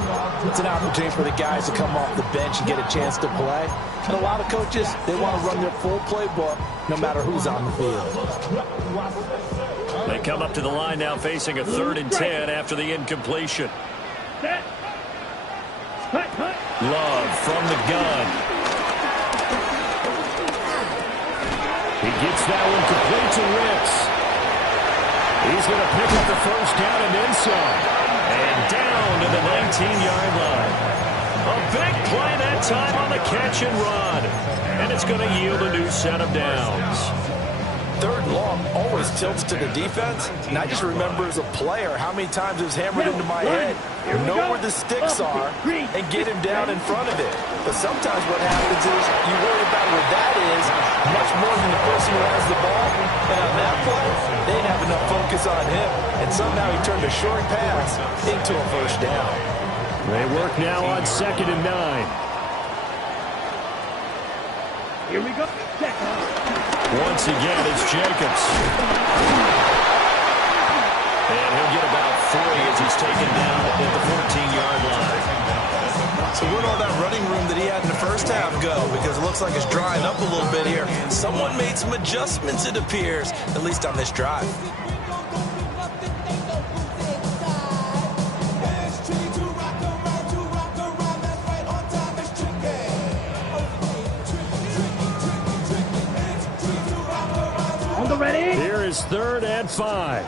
it's an opportunity for the guys to come off the bench and get a chance to play. And a lot of coaches, they want to run their full playbook no matter who's on the field. They come up to the line now facing a 3rd and 10 after the incompletion. Love from the gun. He gets that one complete to Ricks. He's going to pick up the 1st down and then some. And down to the 19-yard line. A big play that time on the catch and run. And it's going to yield a new set of downs. 3rd long always tilts to the defense. And I just remember as a player how many times it was hammered into my head. Know where the sticks are and get him down in front of it. But sometimes what happens is you worry about where that is much more than the person who has the ball. And on that play, they didn't have enough focus on him. And somehow he turned a short pass into a 1st down. They work now on 2nd and 9. Here we go. Once again, it's Jacobs. And he'll get about 3 as he's taken down at the 14-yard line. So where'd all that running room that he had in the first half go? Because it looks like it's drying up a little bit here. Someone made some adjustments, it appears, at least on this drive. On the ready. Here is 3rd and 5.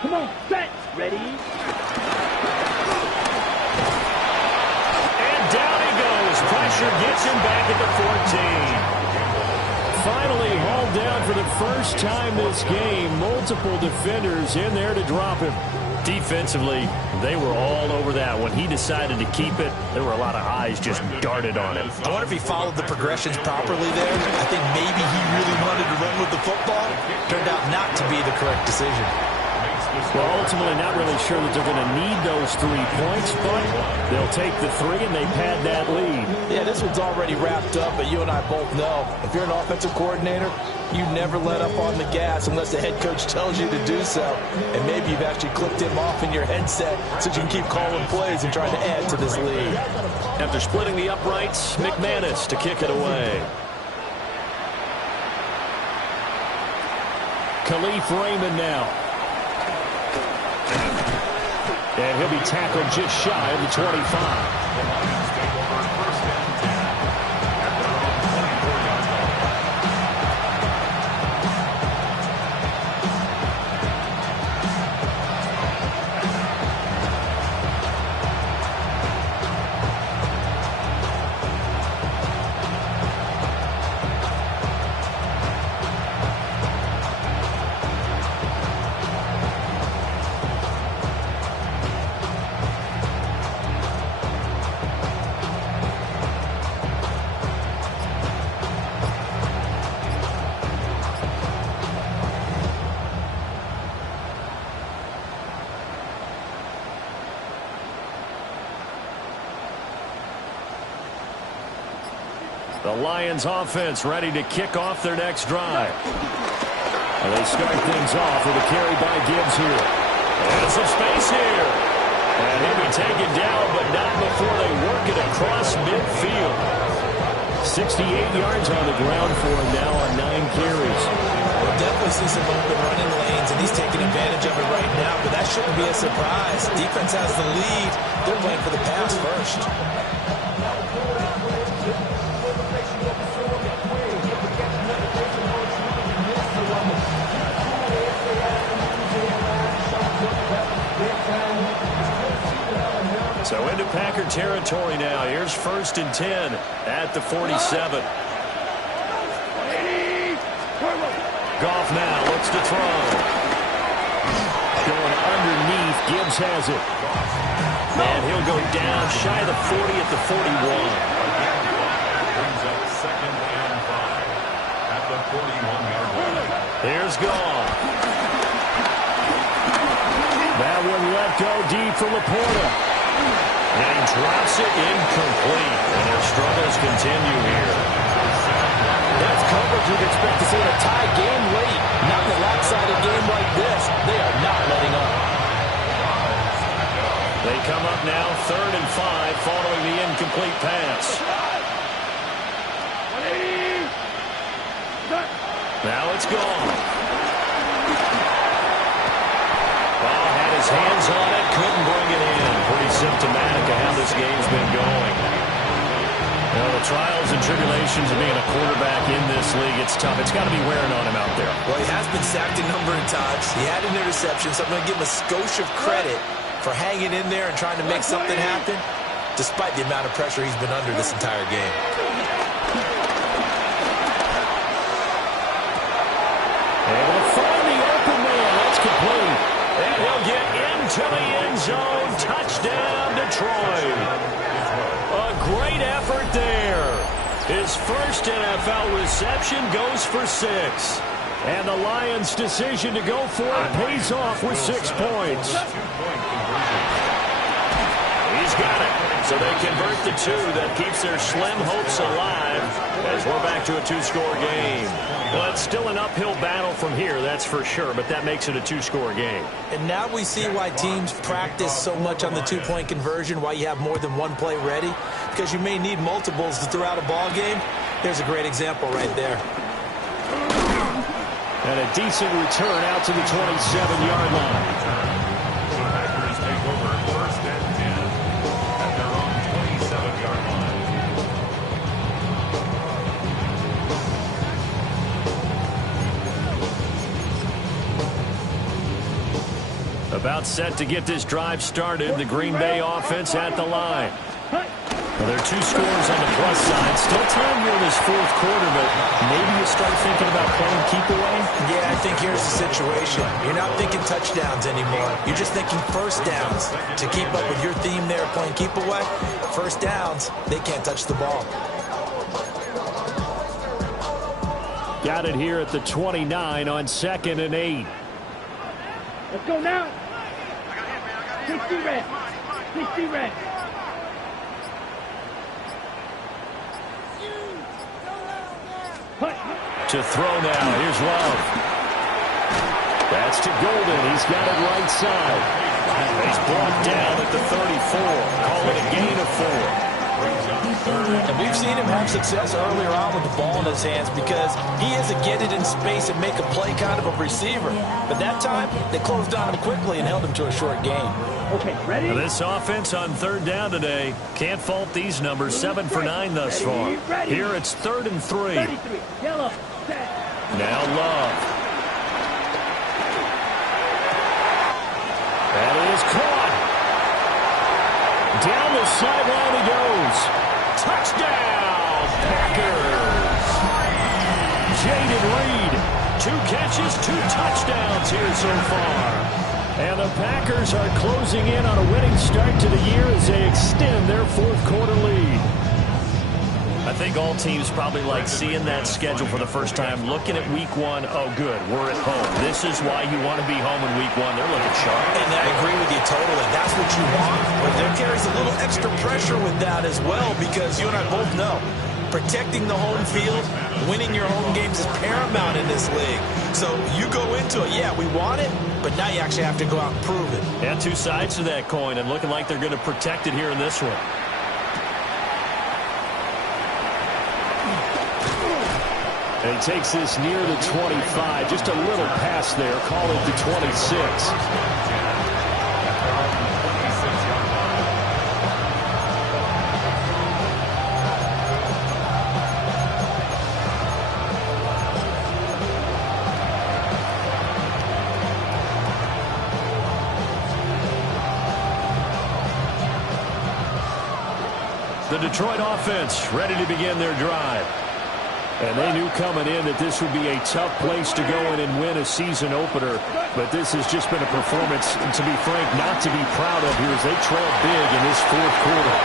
Come on, set, ready. And down he goes. Pressure gets him back at the 14. Finally hauled down for the first time this game. Multiple defenders in there to drop him. Defensively, they were all over that. When he decided to keep it, there were a lot of eyes just darted on him. I wonder if he followed the progressions properly there. I think maybe he really wanted to run with the football. Turned out not to be the correct decision. Well, ultimately not really sure that they're going to need those 3 points, but they'll take the 3 and they've had that lead. Yeah, this one's already wrapped up, but you and I both know if you're an offensive coordinator, you never let up on the gas unless the head coach tells you to do so. And maybe you've actually clicked him off in your headset so you can keep calling plays and trying to add to this lead. After splitting the uprights, McManus to kick it away. Khalif Raymond now. And he'll be tackled just shy of the 25. The Lions offense ready to kick off their next drive. And they start things off with a carry by Gibbs here. And some space here. And he'll be taken down, but not before they work it across midfield. 68 yards on the ground for him now on 9 carries. We'll definitely see some open running lanes, and he's taking advantage of it right now, but that shouldn't be a surprise. Defense has the lead. They're playing for the pass first. So into Packer territory now. Here's 1st and 10 at the 47. Goff now looks to throw. Going underneath. Gibbs has it. And he'll go down shy of the 40 at the 41. Brings up 2nd and 5 at the 41-yard line. Here's Goff. That one let go deep for Laporta. And he drops it incomplete. And their struggles continue here. That's coverage you'd expect to see in a tie game late. Not in a lopsided game like this. They are not letting up. They come up now 3rd and 5 following the incomplete pass. Now it's gone. Ball had his hands on it, couldn't bring it in. Pretty symptomatic of how this game's been going. You know, the trials and tribulations of being a quarterback in this league, it's tough. It's got to be wearing on him out there. Well, he has been sacked a number of times. He had an interception, so I'm going to give him a skosh of credit for hanging in there and trying to make something happen, despite the amount of pressure he's been under this entire game. Able to find the open man. That's complete. And he'll get into the end zone. Touchdown, Detroit. A great effort there. His first NFL reception goes for 6. And the Lions' decision to go for it pays off with 6 points. He's got it. So they convert the two. That keeps their slim hopes alive as we're back to a two-score game. Well, it's still an uphill battle from here, that's for sure, but that makes it a two-score game. And now we see why teams practice so much on the two-point conversion, why you have more than one play ready, because you may need multiples throughout a ball game. There's a great example right there. And a decent return out to the 27-yard line. The Packers take over 1st and 10 at their own 27-yard line. About set to get this drive started. The Green Bay offense at the line. Well, there are two scores on the plus side. Still time here in this fourth quarter, but maybe you start thinking about playing keep away? Yeah, I think here's the situation. You're not thinking touchdowns anymore. You're just thinking first downs. To keep up with your theme there, playing keep away, first downs, they can't touch the ball. Got it here at the 29 on 2nd and 8. Let's go now. 60 reps. 60 reps. To throw now. Here's Love. That's to Golden. He's got it right side. He's brought down at the 34. Call it a gain of 4. And we've seen him have success earlier on with the ball in his hands because he is a get it in space and make a play kind of a receiver. But that time, they closed on him quickly and held him to a short gain. Okay, ready? This offense on 3rd down today. Can't fault these numbers. 7 for 9 thus far. Here it's 3rd and 3. 33. Yellow. Set. Now Love. That is caught. Down the sideline he goes. Touchdown, Packers. Jaden Reed, 2 catches, 2 touchdowns here so far. And the Packers are closing in on a winning start to the year as they extend their fourth quarter lead. I think all teams probably like seeing that schedule for the first time, looking at week 1. Oh, good, we're at home. This is why you want to be home in week 1. They're looking sharp. And I agree with you totally. That's what you want. But there carries a little extra pressure with that as well because you and I both know protecting the home field, winning your home games is paramount in this league. So you go into it, yeah, we want it, but now you actually have to go out and prove it. Yeah, 2 sides to that coin and looking like they're going to protect it here in this one. And he takes this near the 25. Just a little pass there. Call it the 26. The Detroit offense ready to begin their drive. And they knew coming in that this would be a tough place to go in and win a season opener. But this has just been a performance, to be frank, not to be proud of here as they trail big in this fourth quarter.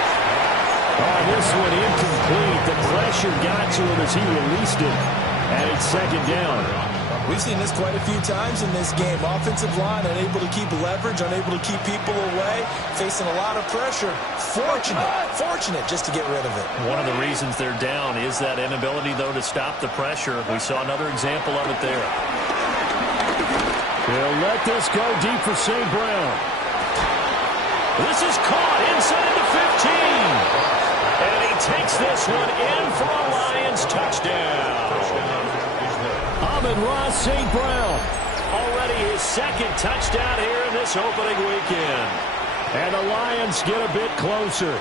On this one, incomplete. The pressure got to him as he released it. And it's 2nd down. We've seen this quite a few times in this game. Offensive line unable to keep leverage, unable to keep people away, facing a lot of pressure. Fortunate just to get rid of it. One of the reasons they're down is that inability, though, to stop the pressure. We saw another example of it there. He'll let this go deep for St. Brown. This is caught inside the 15. And he takes this one in for a Lions touchdown. Amon-Ra St. Brown. Already his 2nd touchdown here in this opening weekend. And the Lions get a bit closer.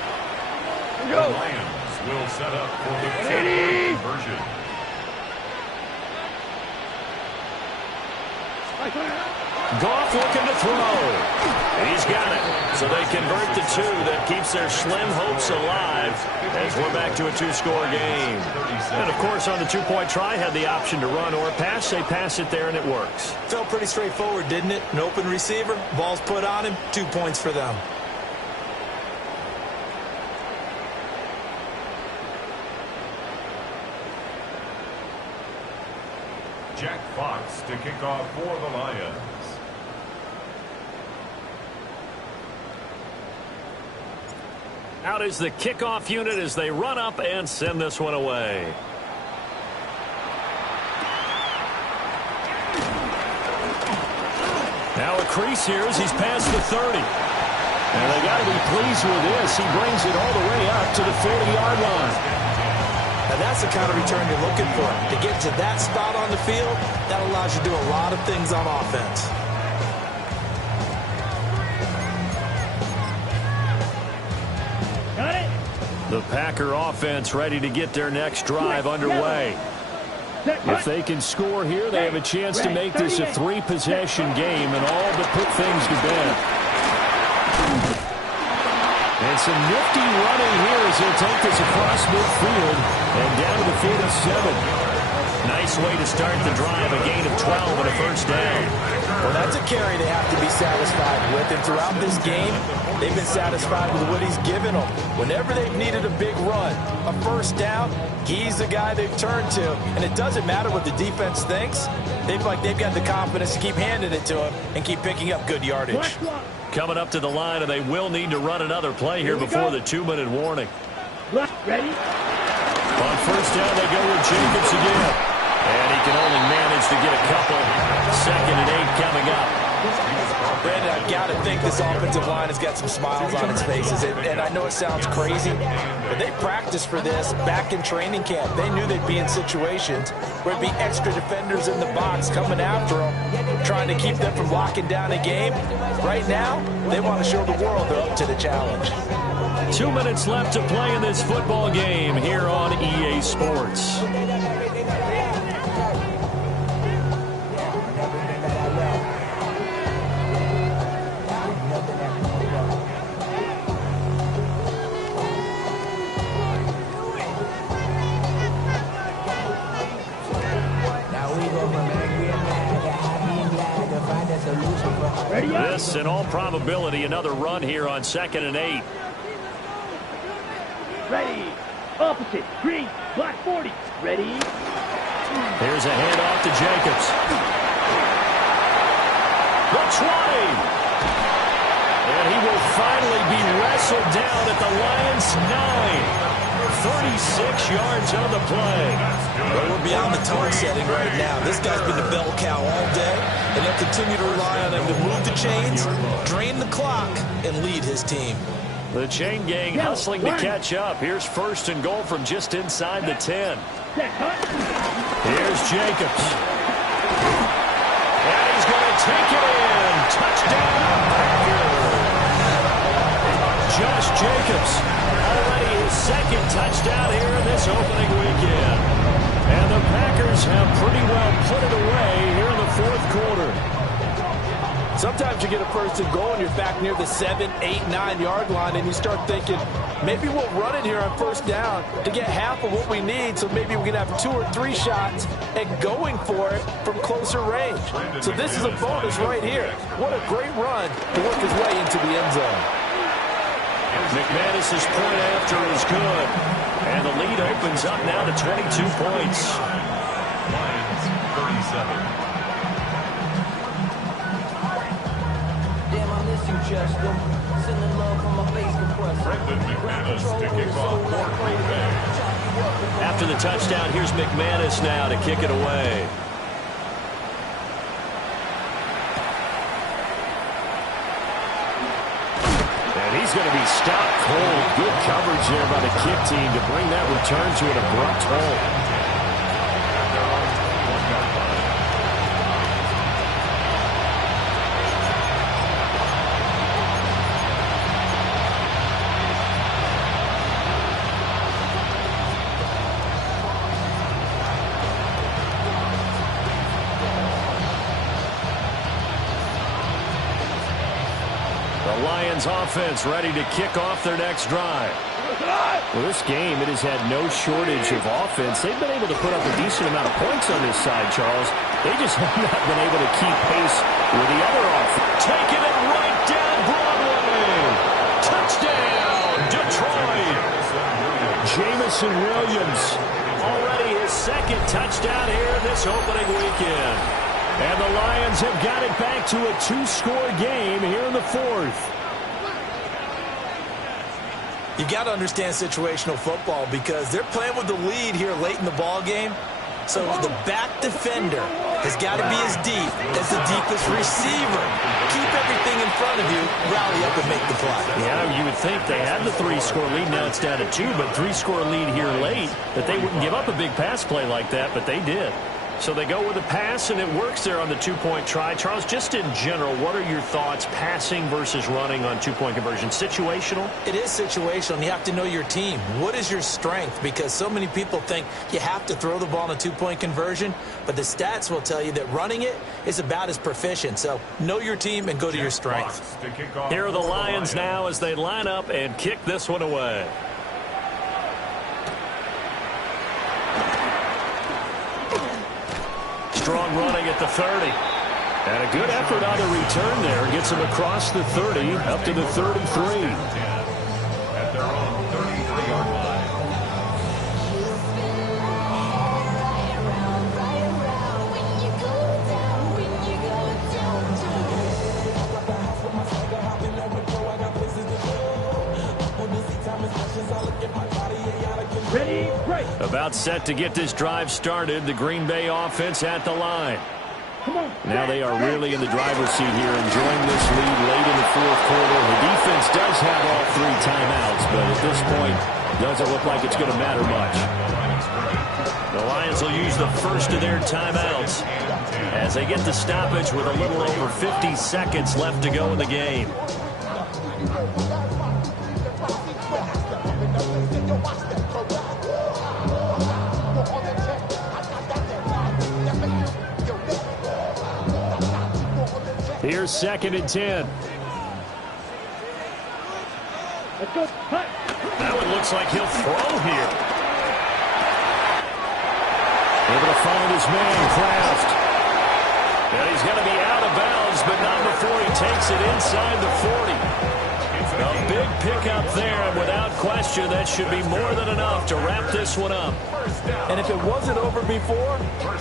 The Lions will set up for the conversion. Goff looking to throw. He's got it. So they convert the 2. That keeps their slim hopes alive as we're back to a 2-score game. And, of course, on the 2-point try, had the option to run or pass. They pass it there, and it works. Felt pretty straightforward, didn't it? An open receiver, ball's put on him, 2 points for them. Jack Fox to kick off for the Lions. Out is the kickoff unit as they run up and send this one away. Now a crease here as he's past the 30. And they got to be pleased with this. He brings it all the way up to the 40-yard line. And that's the kind of return you're looking for. To get to that spot on the field, that allows you to do a lot of things on offense. Got it? The Packer offense ready to get their next drive underway. If they can score here, they have a chance to make this a 3-possession game and all but put things to bed. And some nifty running here as he'll take this across midfield and down to the 47. Nice way to start the drive, a gain of 12 and a first down. Well, that's a carry they have to be satisfied with. And throughout this game, they've been satisfied with what he's given them. Whenever they've needed a big run, a first down, he's the guy they've turned to. And it doesn't matter what the defense thinks. They feel like they've got the confidence to keep handing it to him and keep picking up good yardage. Coming up to the line, and they will need to run another play here before the 2-minute warning. Ready? On first down, they go with Jacobs again. And he can only manage to get a couple. 2nd and 8 coming up. Brandon, I've got to think this offensive line has got some smiles on its faces. And I know it sounds crazy, but they practiced for this back in training camp. They knew they'd be in situations where it'd be extra defenders in the box coming after them, trying to keep them from locking down a game. Right now, they want to show the world they're up to the challenge. 2 minutes left to play in this football game here on EA Sports. This, in all probability, another run here on 2nd and 8. Ready. Opposite. Green. Black 40. Ready. Here's a handoff to Jacobs. The 20. And he will finally be wrestled down at the Lions' 9. 36 yards on the play. Well, we're beyond the tone setting right now. This guy's been the bell cow all day, and they'll continue to rely on him to move the chains, drain the clock, and lead his team. The chain gang hustling to catch up. Here's 1st and goal from just inside the 10. Here's Jacobs. And he's going to take it in. Touchdown, Packers. Josh Jacobs, already his 2nd touchdown here in this opening weekend. And the Packers have pretty well put it away here in the 4th quarter. Sometimes you get a 1st and goal and you're back near the 7, 8, 9 yard line and you start thinking, maybe we'll run it here on 1st down to get half of what we need, so maybe we can have 2 or 3 shots and going for it from closer range. So this is a bonus right here. What a great run to work his way into the end zone. McManus's point after is good. And the lead opens up now to 22 points. Lions 37. Brendan McManus to kick off for Green Bay. After the touchdown, here's McManus now to kick it away. And he's going to be stopped cold. Good coverage there by the kick team to bring that return to an abrupt halt. Offense ready to kick off their next drive. Well, this game, it has had no shortage of offense. They've been able to put up a decent amount of points on this side, Charles. They just have not been able to keep pace with the other offense. Taking it right down Broadway. Touchdown, Detroit. Jamison Williams. Already his 2nd touchdown here in this opening weekend. And the Lions have got it back to a 2-score game here in the 4th. You got to understand situational football because they're playing with the lead here late in the ball game. So the back defender has got to be as deep as the deepest receiver. Keep everything in front of you, rally up and make the play. Yeah, you would think they had the 3-score lead. Now it's down to 2, but 3-score lead here late, that they wouldn't give up a big pass play like that, but they did. So they go with a pass, and it works there on the 2-point try. Charles, just in general, what are your thoughts passing versus running on 2-point conversion? Situational? It is situational, and you have to know your team. What is your strength? Because so many people think you have to throw the ball in a 2-point conversion, but the stats will tell you that running it is about as proficient. So know your team and go to your strength. Here are the Lions now as they line up and kick this one away. Strong running at the 30. And a good effort on the return there. Gets him across the 30 up to the 33. At their own 33-yard line. Ready, break. About set to get this drive started. The Green Bay offense at the line. Come on. Now they are really in the driver's seat here, enjoying this lead late in the fourth quarter. The defense does have all 3 timeouts, but at this point, doesn't look like it's going to matter much. The Lions will use the first of their timeouts as they get the stoppage with a little over 50 seconds left to go in the game. Here's 2nd and 10. Let's go. Cut. That one looks like he'll throw here. Able to find his man, Kraft. And he's going to be out of bounds, but not before he takes it inside the 40. A big pickup there, and without question, that should be more than enough to wrap this one up. And if it wasn't over before,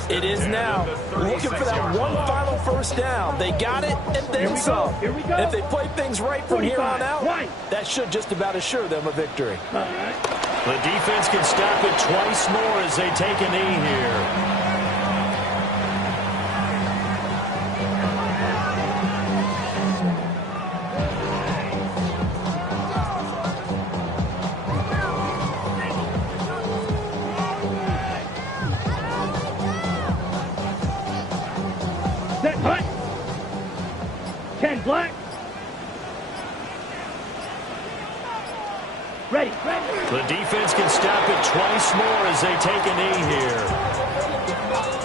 it is now. Looking for that one final first down. They got it, and then some. Here we go. And if they play things right from here on out, that should just about assure them a victory. The defense can stop it twice more as they take a knee here. Set, hut. 10 black. Ready, ready. The defense can stop it twice more as they take a knee here.